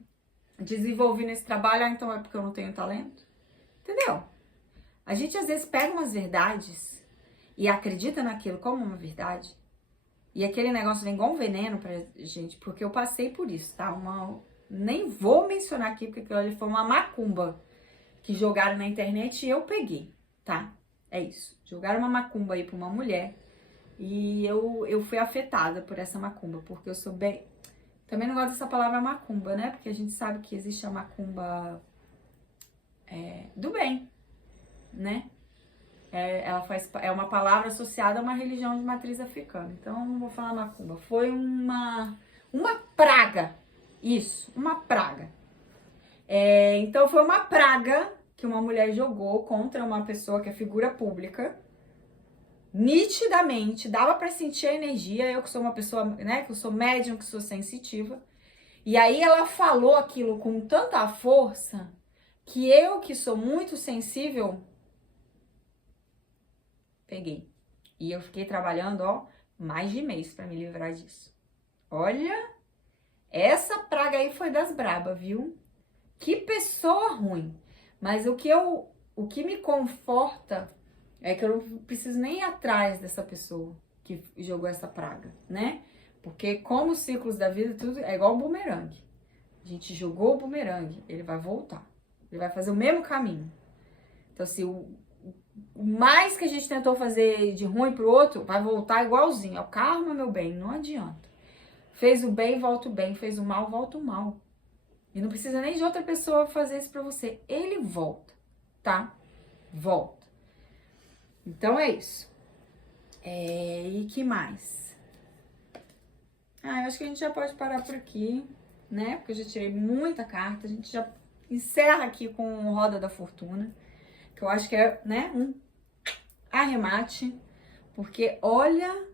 desenvolvi nesse trabalho, então é porque eu não tenho talento? Entendeu? A gente às vezes pega umas verdades e acredita naquilo como uma verdade. E aquele negócio vem igual um veneno pra gente, porque eu passei por isso, tá? Nem vou mencionar aqui, porque aquilo ali foi uma macumba que jogaram na internet e eu peguei, tá? É isso. Jogaram uma macumba aí pra uma mulher e eu fui afetada por essa macumba, porque eu sou bem... Também não gosto dessa palavra macumba, né? Porque a gente sabe que existe a macumba do bem, né? É uma palavra associada a uma religião de matriz africana. Então, não vou falar macumba. Foi uma praga. Isso, uma praga. Então, foi uma praga que uma mulher jogou contra uma pessoa que é figura pública. Nitidamente, dava pra sentir a energia. Eu que sou uma pessoa, né, que eu sou médium, que sou sensitiva. E aí, ela falou aquilo com tanta força que eu, que sou muito sensível, peguei. E eu fiquei trabalhando, ó, mais de mês pra me livrar disso. Olha, essa praga aí foi das brabas, viu? Que pessoa ruim. Mas o que me conforta é que eu não preciso nem ir atrás dessa pessoa que jogou essa praga, né? Porque como os ciclos da vida, tudo é igual o bumerangue. A gente jogou o bumerangue, ele vai voltar. Ele vai fazer o mesmo caminho. Então, se o mais que a gente tentou fazer de ruim pro outro, vai voltar igualzinho. Ó, calma, meu bem, não adianta. Fez o bem, volta o bem. Fez o mal, volta o mal. E não precisa nem de outra pessoa fazer isso pra você. Ele volta, tá? Volta. Então é isso. E que mais? Eu acho que a gente já pode parar por aqui, né? Porque eu já tirei muita carta. A gente já encerra aqui com Roda da Fortuna. Que eu acho que é, né, um arremate. Porque olha,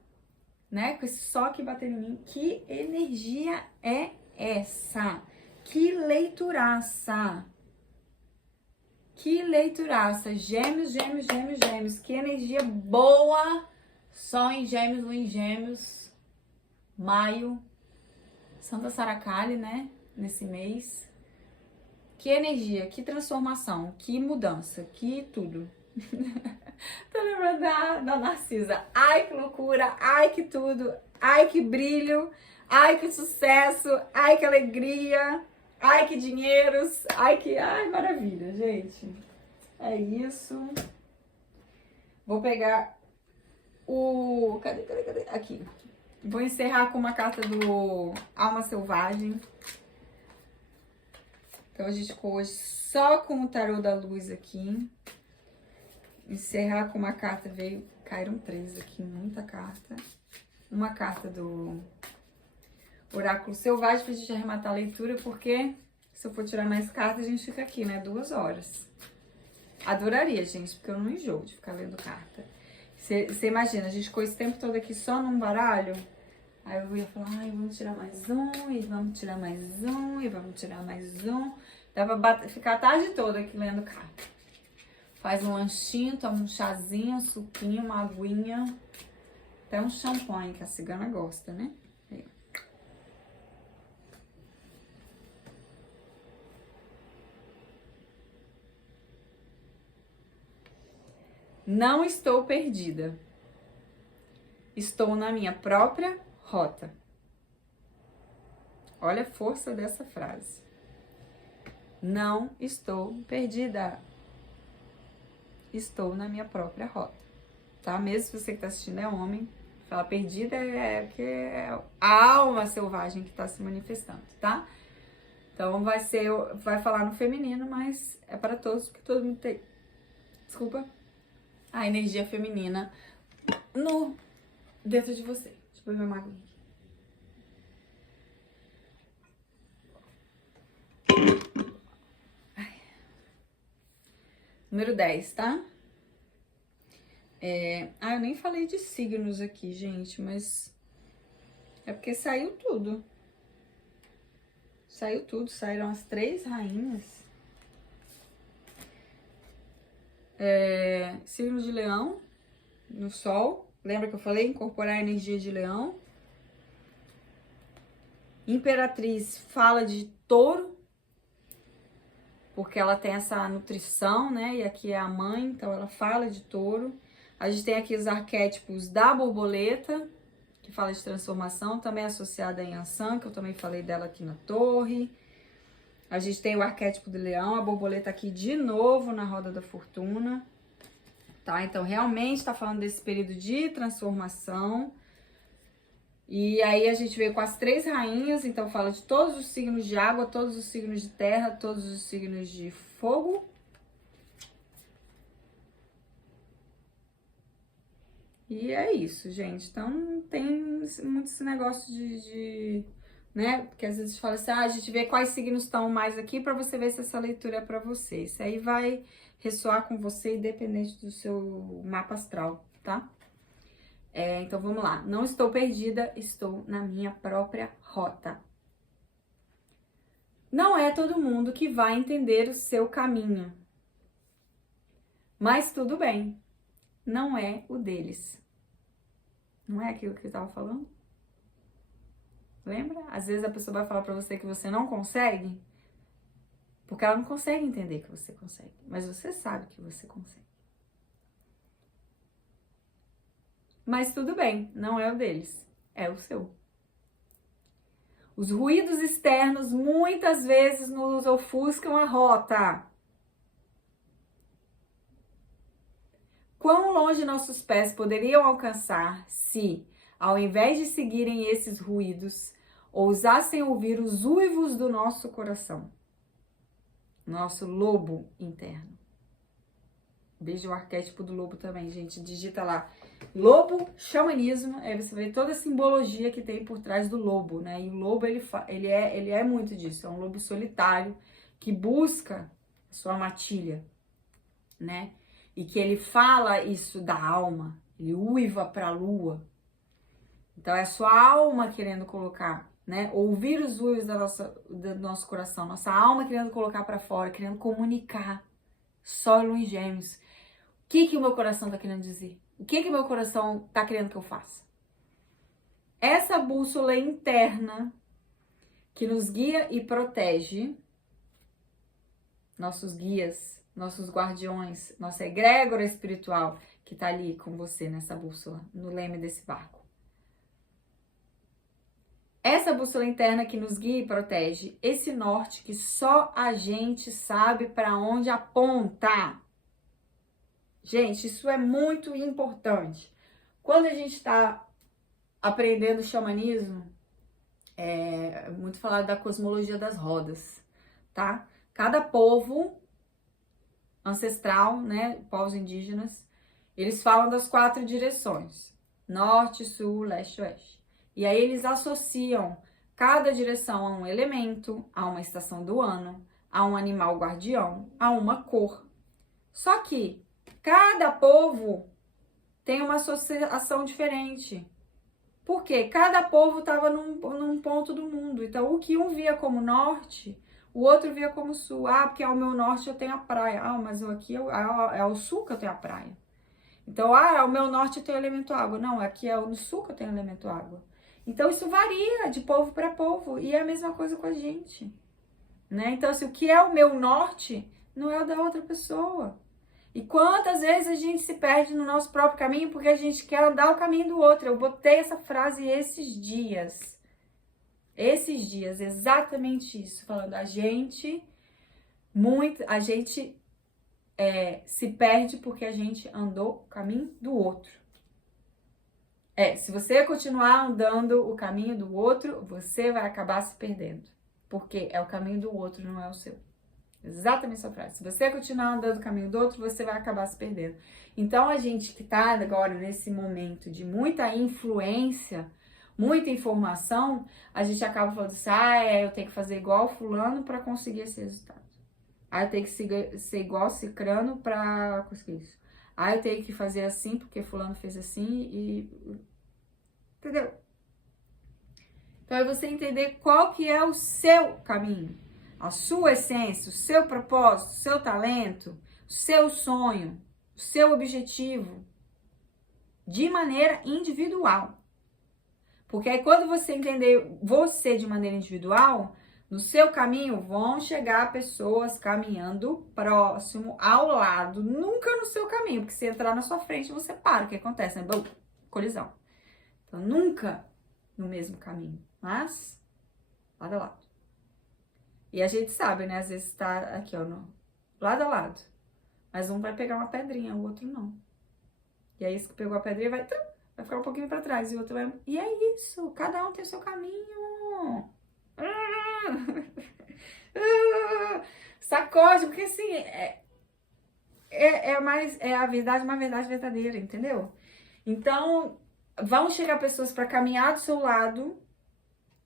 né, com esse sol aqui batendo em mim, que energia é essa? Que leituraça! Que leituraça! Gêmeos, gêmeos, gêmeos, gêmeos. Que energia boa! Sol em gêmeos, lua em gêmeos. Maio. Santa Saracali, né? Nesse mês. Que energia, que transformação, que mudança, que tudo. Tô lembrando da Narcisa. Ai, que loucura! Ai, que tudo! Ai, que brilho! Ai, que sucesso! Ai, que alegria! Ai, que dinheiros! Ai, maravilha, gente! É isso. Vou pegar o... Cadê? Aqui. Vou encerrar com uma carta do Alma Selvagem. Então, a gente ficou hoje só com o tarô da luz aqui. Encerrar com uma carta, caíram 3 aqui, muita carta. Uma carta do Oráculo Selvagem pra gente arrematar a leitura, porque se eu for tirar mais cartas, a gente fica aqui, né, 2 horas. Adoraria, gente, porque eu não enjoo de ficar lendo carta. Você imagina, a gente ficou esse tempo todo aqui só num baralho. Aí eu ia falar, vamos tirar mais um, e vamos tirar mais um, e vamos tirar mais um. Dá pra ficar a tarde toda aqui lendo carta. Faz um lanchinho, toma um chazinho, um suquinho, uma aguinha. Até um champanhe, que a cigana gosta, né? Aí. Não estou perdida. Estou na minha própria rota. Olha a força dessa frase. Não estou perdida. Estou na minha própria rota. Tá? Mesmo se você que tá assistindo é homem, falar perdida é porque é a alma selvagem que tá se manifestando, tá? Então vai falar no feminino, mas é para todos, porque todo mundo tem, desculpa, a energia feminina dentro de você. Deixa eu beber uma água. Número 10, tá? Eu nem falei de signos aqui, gente, mas é porque saiu tudo. Saiu tudo, saíram as 3 rainhas. Signo de Leão, no Sol. Lembra que eu falei? Incorporar a energia de Leão. Imperatriz fala de Touro, porque ela tem essa nutrição, né? E aqui é a mãe, então ela fala de Touro. A gente tem aqui os arquétipos da borboleta, que fala de transformação, também associada a Yansan, que eu também falei dela aqui na torre. A gente tem o arquétipo do leão, a borboleta aqui de novo na roda da fortuna, tá? Então, realmente tá falando desse período de transformação. E aí a gente veio com as 3 rainhas, então fala de todos os signos de água, todos os signos de terra, todos os signos de fogo. E é isso, gente. Então, não tem muito esse negócio né? Porque às vezes fala assim, a gente vê quais signos estão mais aqui para você ver se essa leitura é para você. Isso aí vai ressoar com você, independente do seu mapa astral, tá? Então, vamos lá. Não estou perdida, estou na minha própria rota. Não é todo mundo que vai entender o seu caminho. Mas tudo bem. Não é o deles. Não é aquilo que eu estava falando? Lembra? Às vezes a pessoa vai falar pra você que você não consegue, porque ela não consegue entender que você consegue, mas você sabe que você consegue. Mas tudo bem, não é o deles, é o seu. Os ruídos externos muitas vezes nos ofuscam a rota. Quão longe nossos pés poderiam alcançar se, ao invés de seguirem esses ruídos, ousassem ouvir os uivos do nosso coração, nosso lobo interno. Veja o arquétipo do lobo também, gente. Digita lá, lobo, xamanismo, aí você vê toda a simbologia que tem por trás do lobo, né? E o lobo, ele é muito disso, é um lobo solitário que busca a sua matilha, né? E que ele fala isso da alma, ele uiva para a lua. Então é a sua alma querendo colocar, né? Ouvir os uivos do nosso coração, nossa alma querendo colocar para fora, querendo comunicar. Sol e Lua em Gêmeos. O que o meu coração está querendo dizer? O que o meu coração está querendo que eu faça? Essa bússola interna que nos guia e protege, nossos guias, nossos guardiões, nossa egrégora espiritual que está ali com você nessa bússola, no leme desse barco. Essa bússola interna que nos guia e protege, esse norte que só a gente sabe para onde aponta. Gente, isso é muito importante. Quando a gente está aprendendo xamanismo, é muito falado da cosmologia das rodas, tá? Cada povo ancestral, né, povos indígenas, eles falam das 4 direções: norte, sul, leste, oeste. E aí eles associam cada direção a um elemento, a uma estação do ano, a um animal guardião, a uma cor. Só que cada povo tem uma associação diferente. Por quê? Cada povo estava num ponto do mundo. Então, o que um via como norte, o outro via como sul. Ah, porque ao meu norte eu tenho a praia. Ah, mas aqui é ao sul que eu tenho a praia. Então, ao meu norte eu tenho o elemento água. Não, aqui é no sul que eu tenho o elemento água. Então, isso varia de povo para povo. E é a mesma coisa com a gente, né? Então, assim, o que é o meu norte não é o da outra pessoa. E quantas vezes a gente se perde no nosso próprio caminho porque a gente quer andar o caminho do outro. Eu botei essa frase esses dias, exatamente isso, falando a gente se perde porque a gente andou o caminho do outro. Se você continuar andando o caminho do outro, você vai acabar se perdendo, porque é o caminho do outro, não é o seu. Exatamente essa frase. Se você continuar andando o caminho do outro, você vai acabar se perdendo. Então, a gente que tá agora nesse momento de muita influência, muita informação, a gente acaba falando assim, eu tenho que fazer igual fulano para conseguir esse resultado. Ah, eu tenho que ser igual cicrano pra conseguir isso. Ah, eu tenho que fazer assim porque fulano fez assim e... Entendeu? Então é você entender qual que é o seu caminho, a sua essência, o seu propósito, o seu talento, o seu sonho, o seu objetivo, de maneira individual. Porque aí quando você entender você de maneira individual, no seu caminho vão chegar pessoas caminhando próximo, ao lado, nunca no seu caminho, porque se entrar na sua frente, você para, o que acontece, né? Bum, colisão. Então, nunca no mesmo caminho, mas lado a lado. E a gente sabe, né? Às vezes tá aqui, ó, no, lado a lado. Mas um vai pegar uma pedrinha, o outro não. E aí, esse que pegou a pedrinha vai ficar um pouquinho pra trás, e o outro vai... E é isso, cada um tem o seu caminho. Sacode, porque assim, é a verdade, uma verdade verdadeira, entendeu? Então, vão chegar pessoas para caminhar do seu lado,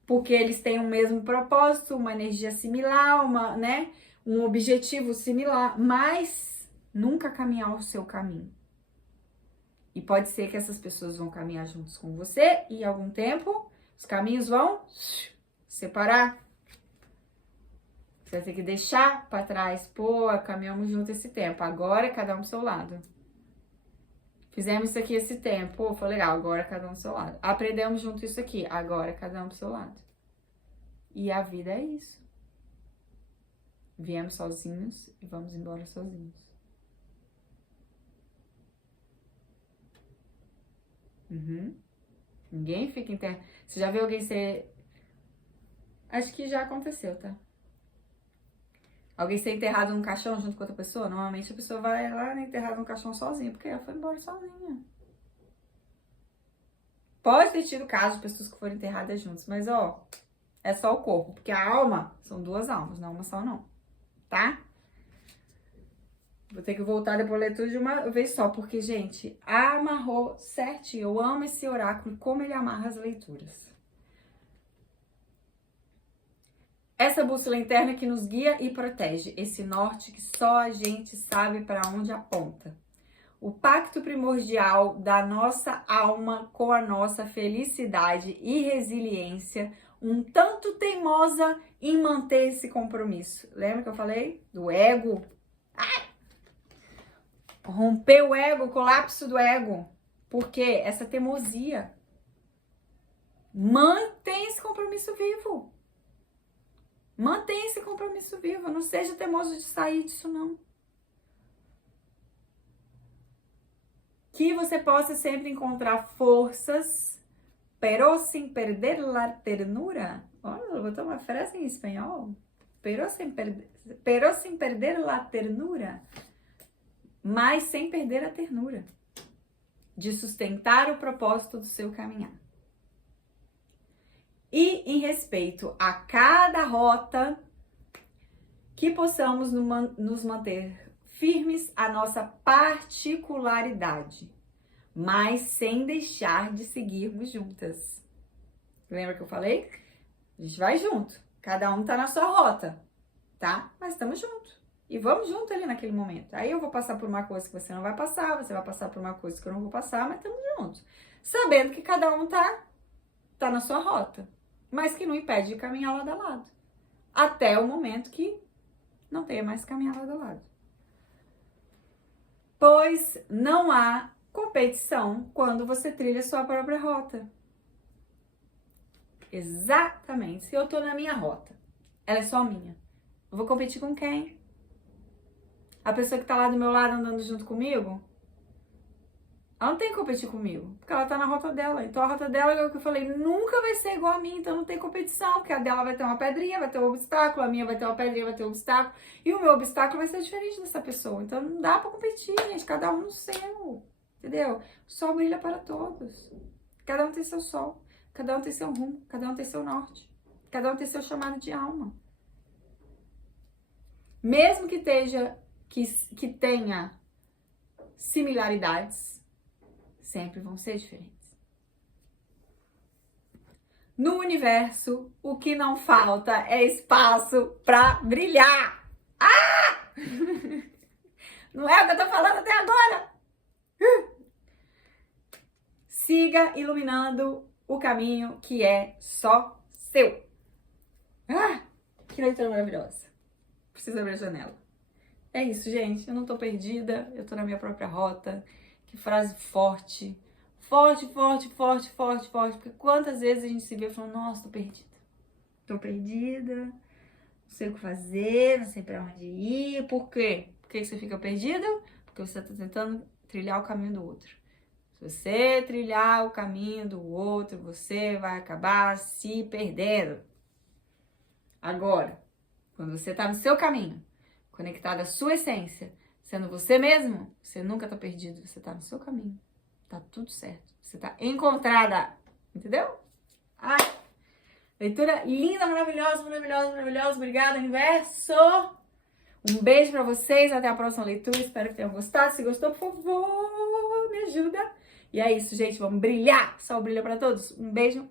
porque eles têm o mesmo propósito, uma energia similar, né, um objetivo similar, mas nunca caminhar o seu caminho. E pode ser que essas pessoas vão caminhar juntos com você e em algum tempo os caminhos vão separar. Você vai ter que deixar para trás. Pô, caminhamos junto esse tempo. Agora cada um do seu lado. Fizemos isso aqui esse tempo. Pô, foi legal. Agora cada um do seu lado. Aprendemos junto isso aqui. Agora cada um do seu lado. E a vida é isso. Viemos sozinhos e vamos embora sozinhos. Ninguém fica internado. Você já viu alguém ser... Acho que já aconteceu, tá? Alguém ser enterrado num caixão junto com outra pessoa? Normalmente a pessoa vai lá, né, enterrada num caixão sozinha, porque ela foi embora sozinha. Pode ter tido casos de pessoas que foram enterradas juntas, mas ó, é só o corpo, porque a alma são duas almas, não uma só não, tá? Vou ter que voltar depois ler tudo de uma vez só, porque, gente, amarrou certinho. Eu amo esse oráculo, como ele amarra as leituras. Essa bússola interna que nos guia e protege, esse norte que só a gente sabe para onde aponta. O pacto primordial da nossa alma com a nossa felicidade e resiliência, um tanto teimosa em manter esse compromisso. Lembra que eu falei? Do ego. Romper o ego, o colapso do ego. Por quê? Essa teimosia. Mantém esse compromisso vivo. Mantenha esse compromisso vivo. Não seja teimoso de sair disso, não. Que você possa sempre encontrar forças, pero sin perder la ternura. Olha, botou uma frase em espanhol. Pero sin perder la ternura. Mas sem perder a ternura. De sustentar o propósito do seu caminhar. E em respeito a cada rota, que possamos nos manter firmes à nossa particularidade, mas sem deixar de seguirmos juntas. Lembra que eu falei? A gente vai junto, cada um tá na sua rota, tá? Mas estamos juntos. E vamos junto ali naquele momento. Aí eu vou passar por uma coisa que você não vai passar, você vai passar por uma coisa que eu não vou passar, mas estamos juntos. Sabendo que cada um tá na sua rota, mas que não impede de caminhar lado a lado. Até o momento que não tenha mais que caminhar lado a lado. Pois não há competição quando você trilha sua própria rota. Exatamente. Se eu tô na minha rota, ela é só minha. Eu vou competir com quem? A pessoa que tá lá do meu lado andando junto comigo? Ela não tem que competir comigo, porque ela tá na rota dela. Então a rota dela, é o que eu falei, nunca vai ser igual a mim, então não tem competição, porque a dela vai ter uma pedrinha, vai ter um obstáculo, a minha vai ter uma pedrinha, vai ter um obstáculo, e o meu obstáculo vai ser diferente dessa pessoa. Então não dá pra competir, gente, cada um no seu, entendeu? O sol brilha para todos. Cada um tem seu sol, cada um tem seu rumo, cada um tem seu norte, cada um tem seu chamado de alma. Mesmo que tenha similaridades, sempre vão ser diferentes. No universo, o que não falta é espaço para brilhar. Ah! Não é o que eu tô falando até agora. Siga iluminando o caminho que é só seu. Que leitura maravilhosa. Preciso abrir a janela. É isso, gente. Eu não tô perdida. Eu tô na minha própria rota. Que frase forte. Forte, forte, forte, forte, forte. Porque quantas vezes a gente se vê falando, nossa, tô perdida. Tô perdida. Não sei o que fazer, não sei pra onde ir. Por quê? Por que você fica perdida? Porque você tá tentando trilhar o caminho do outro. Se você trilhar o caminho do outro, você vai acabar se perdendo. Agora, quando você tá no seu caminho, conectado à sua essência, sendo você mesmo, você nunca tá perdido, você tá no seu caminho. Tá tudo certo. Você tá encontrada. Entendeu? Ai, leitura linda, maravilhosa, maravilhosa, maravilhosa. Obrigada, universo. Um beijo pra vocês. Até a próxima leitura. Espero que tenham gostado. Se gostou, por favor, me ajuda. E é isso, gente. Vamos brilhar. Sol brilha pra todos. Um beijo.